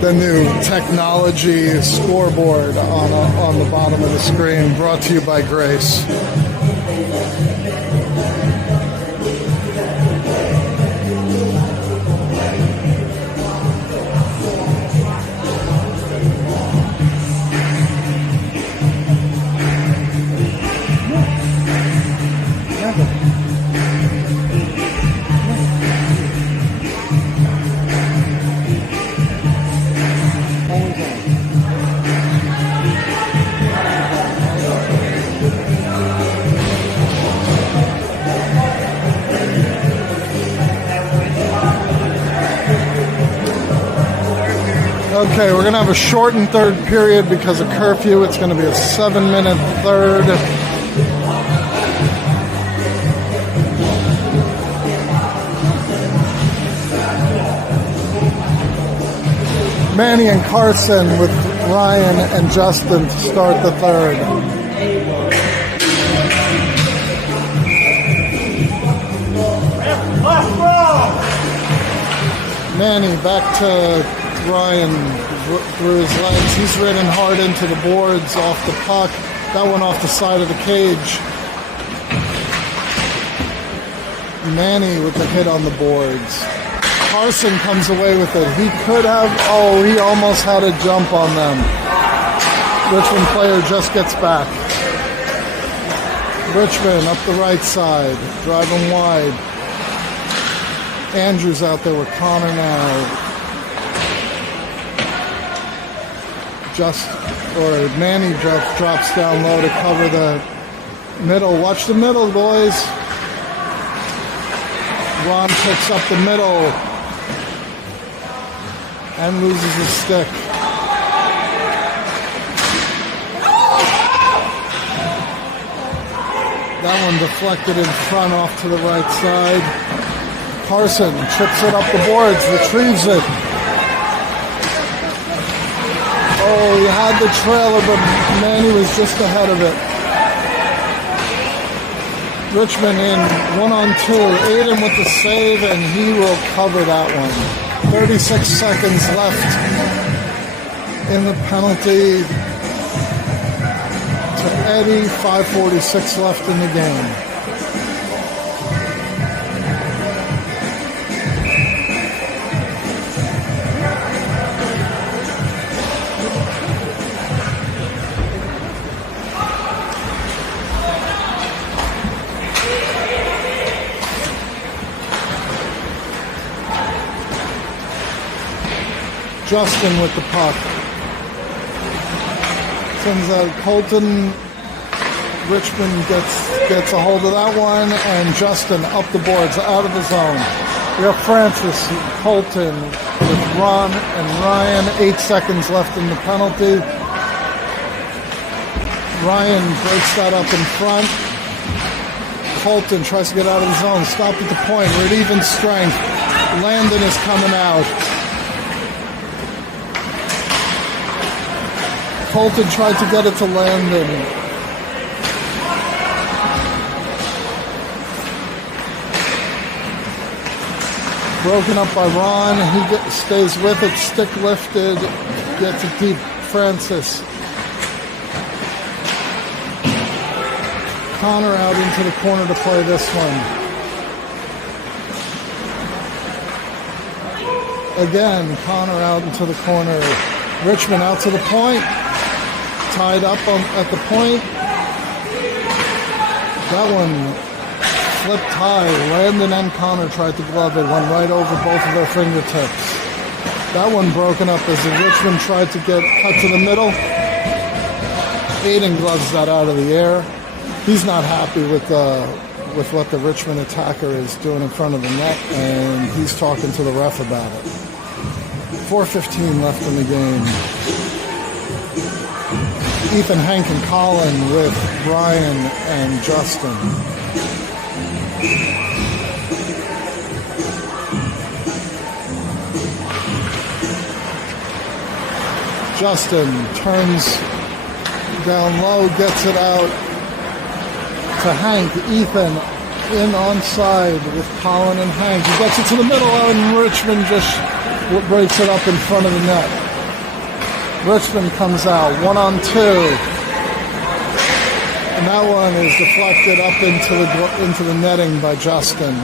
The new technology scoreboard on the bottom of the screen, brought to you by Grace. Okay, we're going to have a shortened third period because of curfew. It's going to be a 7-minute third. Manny and Carson with Ryan and Justin to start the third. Manny back to Ryan through his legs. He's ridden hard into the boards off the puck. That one off the side of the cage. Manny with the hit on the boards. Carson comes away with it. He could have, he almost had a jump on them. Richmond player just gets back. Richmond up the right side, driving wide. Andrews out there with Connor now. Manny drops down low to cover the middle. Watch the middle, boys. Ron picks up the middle and loses his stick. That one deflected in front off to the right side. Carson chips it up the boards, retrieves it. Oh, he had the trailer, but Manny was just ahead of it. Richmond in 1-on-2. Aiden with the save, and he will cover that one. 36 seconds left in the penalty to Eddie. 5:46 left in the game. Justin with the puck. Sends out Colton. Richmond gets a hold of that one, and Justin up the boards, out of the zone. We have Francis, Colton with Ron and Ryan. 8 seconds left in the penalty. Ryan breaks that up in front. Colton tries to get out of the zone. Stop at the point. We're at even strength. Landon is coming out. Colton tried to get it to Landon. Broken up by Ron. He stays with it. Stick lifted. Gets it deep. Francis. Connor out into the corner to play this one. Again, Connor out into the corner. Richmond out to the point. Tied up at the point. That one flipped high. Landon and Connor tried to glove it. Went right over both of their fingertips. That one broken up as Richmond tried to get cut to the middle. Aiden gloves that out of the air. He's not happy with what the Richmond attacker is doing in front of the net, and he's talking to the ref about it. 4:15 left in the game. Ethan, Hank, and Colin with Brian and Justin. Justin turns down low, gets it out to Hank. Ethan in onside with Colin and Hank. He gets it to the middle, and Richmond just breaks it up in front of the net. Richmond comes out 1-on-2, and that one is deflected up into the netting by Justin.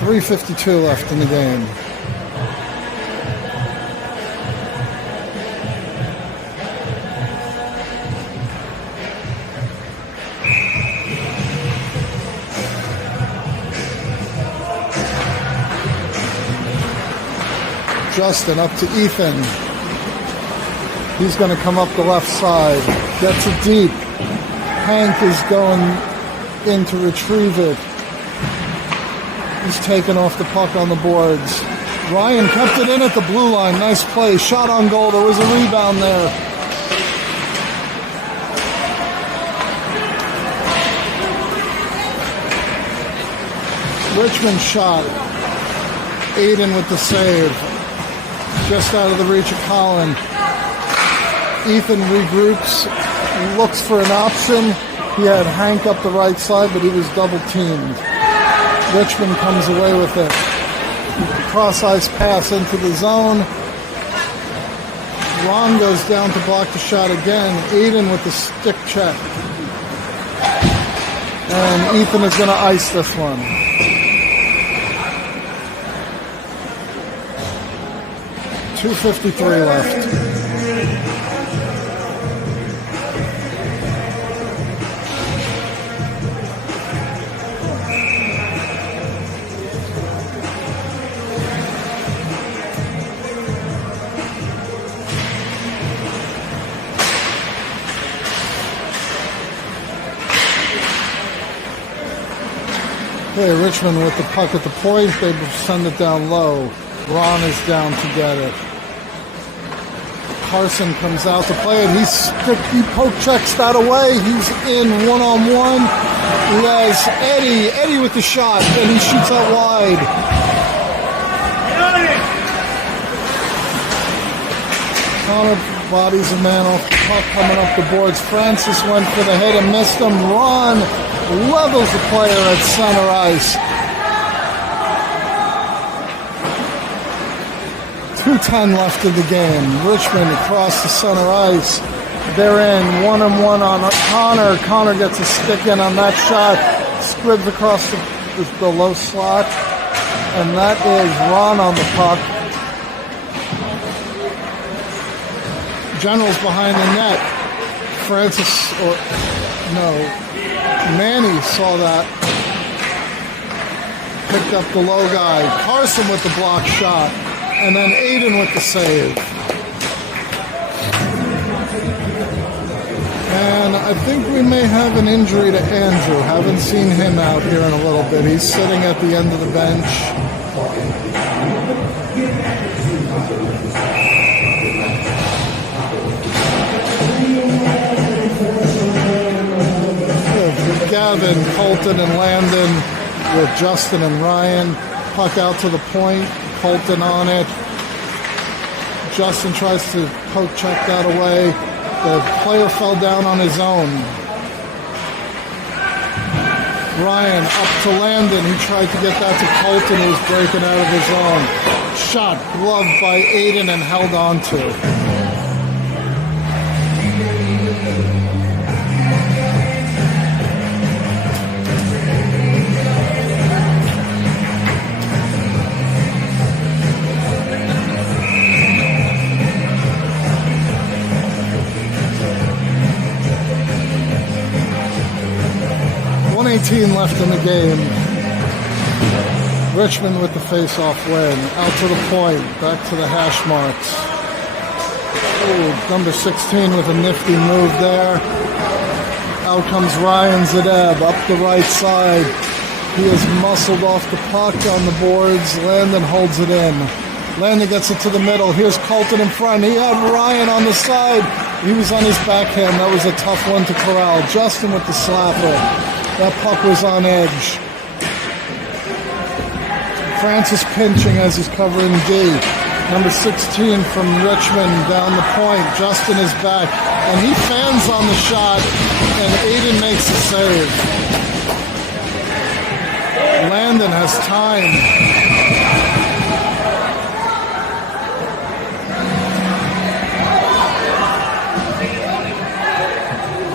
3:52 left in the game. Justin up to Ethan. He's going to come up the left side. Gets it deep. Hank is going in to retrieve it. He's taken off the puck on the boards. Ryan kept it in at the blue line. Nice play. Shot on goal. There was a rebound there. Richmond shot. Aiden with the save. Just out of the reach of Colin. Ethan regroups, looks for an option. He had Hank up the right side, but he was double teamed. Richmond comes away with it. Cross-ice pass into the zone. Ron goes down to block the shot again. Aiden with the stick check. And Ethan is going to ice this one. .253 left. Okay, Richmond with the puck at the point. They send it down low. Ron is down to get it. Carson comes out to play, and he poke checks that away. He's in one-on-one. He has Eddie with the shot, and he shoots out wide. Connor bodies a man off the puck coming up the boards. Francis went for the hit and missed him. Ron levels the player at center ice. 2:10 left of the game. Richmond across the center ice. They're in 1-on-1 on Connor. Connor gets a stick in on that shot. Squibs across the low slot. And that is Ron on the puck. General's behind the net. Manny saw that. Picked up the low guy. Carson with the block shot. And then Aiden with the save. And I think we may have an injury to Andrew. Haven't seen him out here in a little bit. He's sitting at the end of the bench. Gavin, Colton, and Landon with Justin and Ryan. Puck out to the point. Colton on it. Justin tries to poke check that away. The player fell down on his own. Ryan up to Landon. He tried to get that to Colton, who was breaking out of his own. Shot gloved by Aiden and held on to. Left in the game. Richmond with the face-off win. Out to the point. Back to the hash marks. Oh, number 16 with a nifty move there. Out comes Ryan Zadeb up the right side. He is muscled off the puck on the boards. Landon holds it in. Landon gets it to the middle. Here's Colton in front. He had Ryan on the side. He was on his backhand. That was a tough one to corral. Justin with the slapper. That puck was on edge. Francis pinching as he's covering D. Number 16 from Richmond down the point. Justin is back. And he fans on the shot. And Aiden makes the save. Landon has time.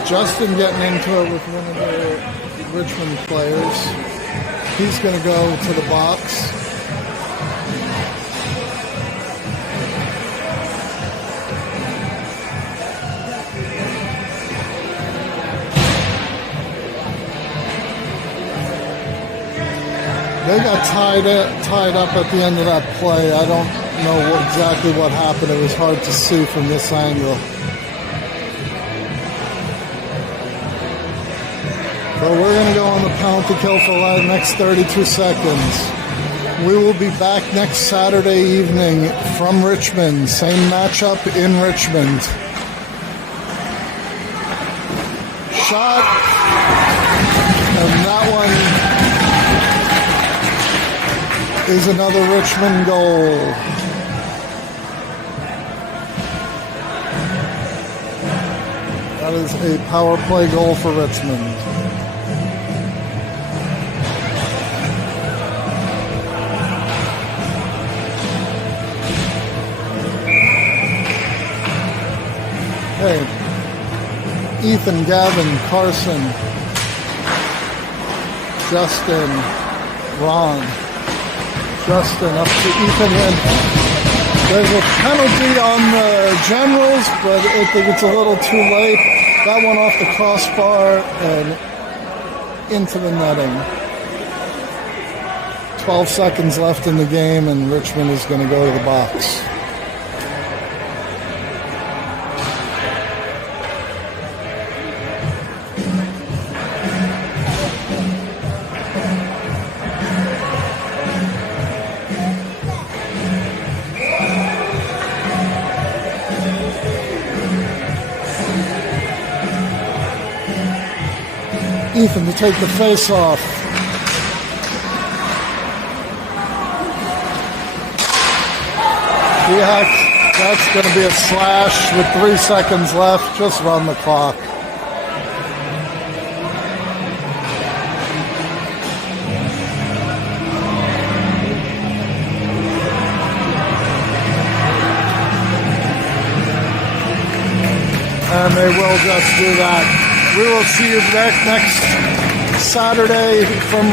Justin getting into it with one of the Richmond players. He's going to go to the box. They got tied up at the end of that play. I don't know exactly what happened. It was hard to see from this angle. So we're going to go on the pound to kill for the next 32 seconds. We will be back next Saturday evening from Richmond. Same matchup in Richmond. Shot. And that one is another Richmond goal. That is a power play goal for Richmond. Hey, Ethan, Gavin, Carson, Justin, Ron. Justin up to Ethan. And there's a penalty on the Generals, but I think it's a little too late. That one off the crossbar and into the netting. 12 seconds left in the game, and Richmond is going to go to the box. Ethan to take the face off. Diak That's going to be a slash with 3 seconds left. Just run the clock. And they will just do that. We will see you back next Saturday from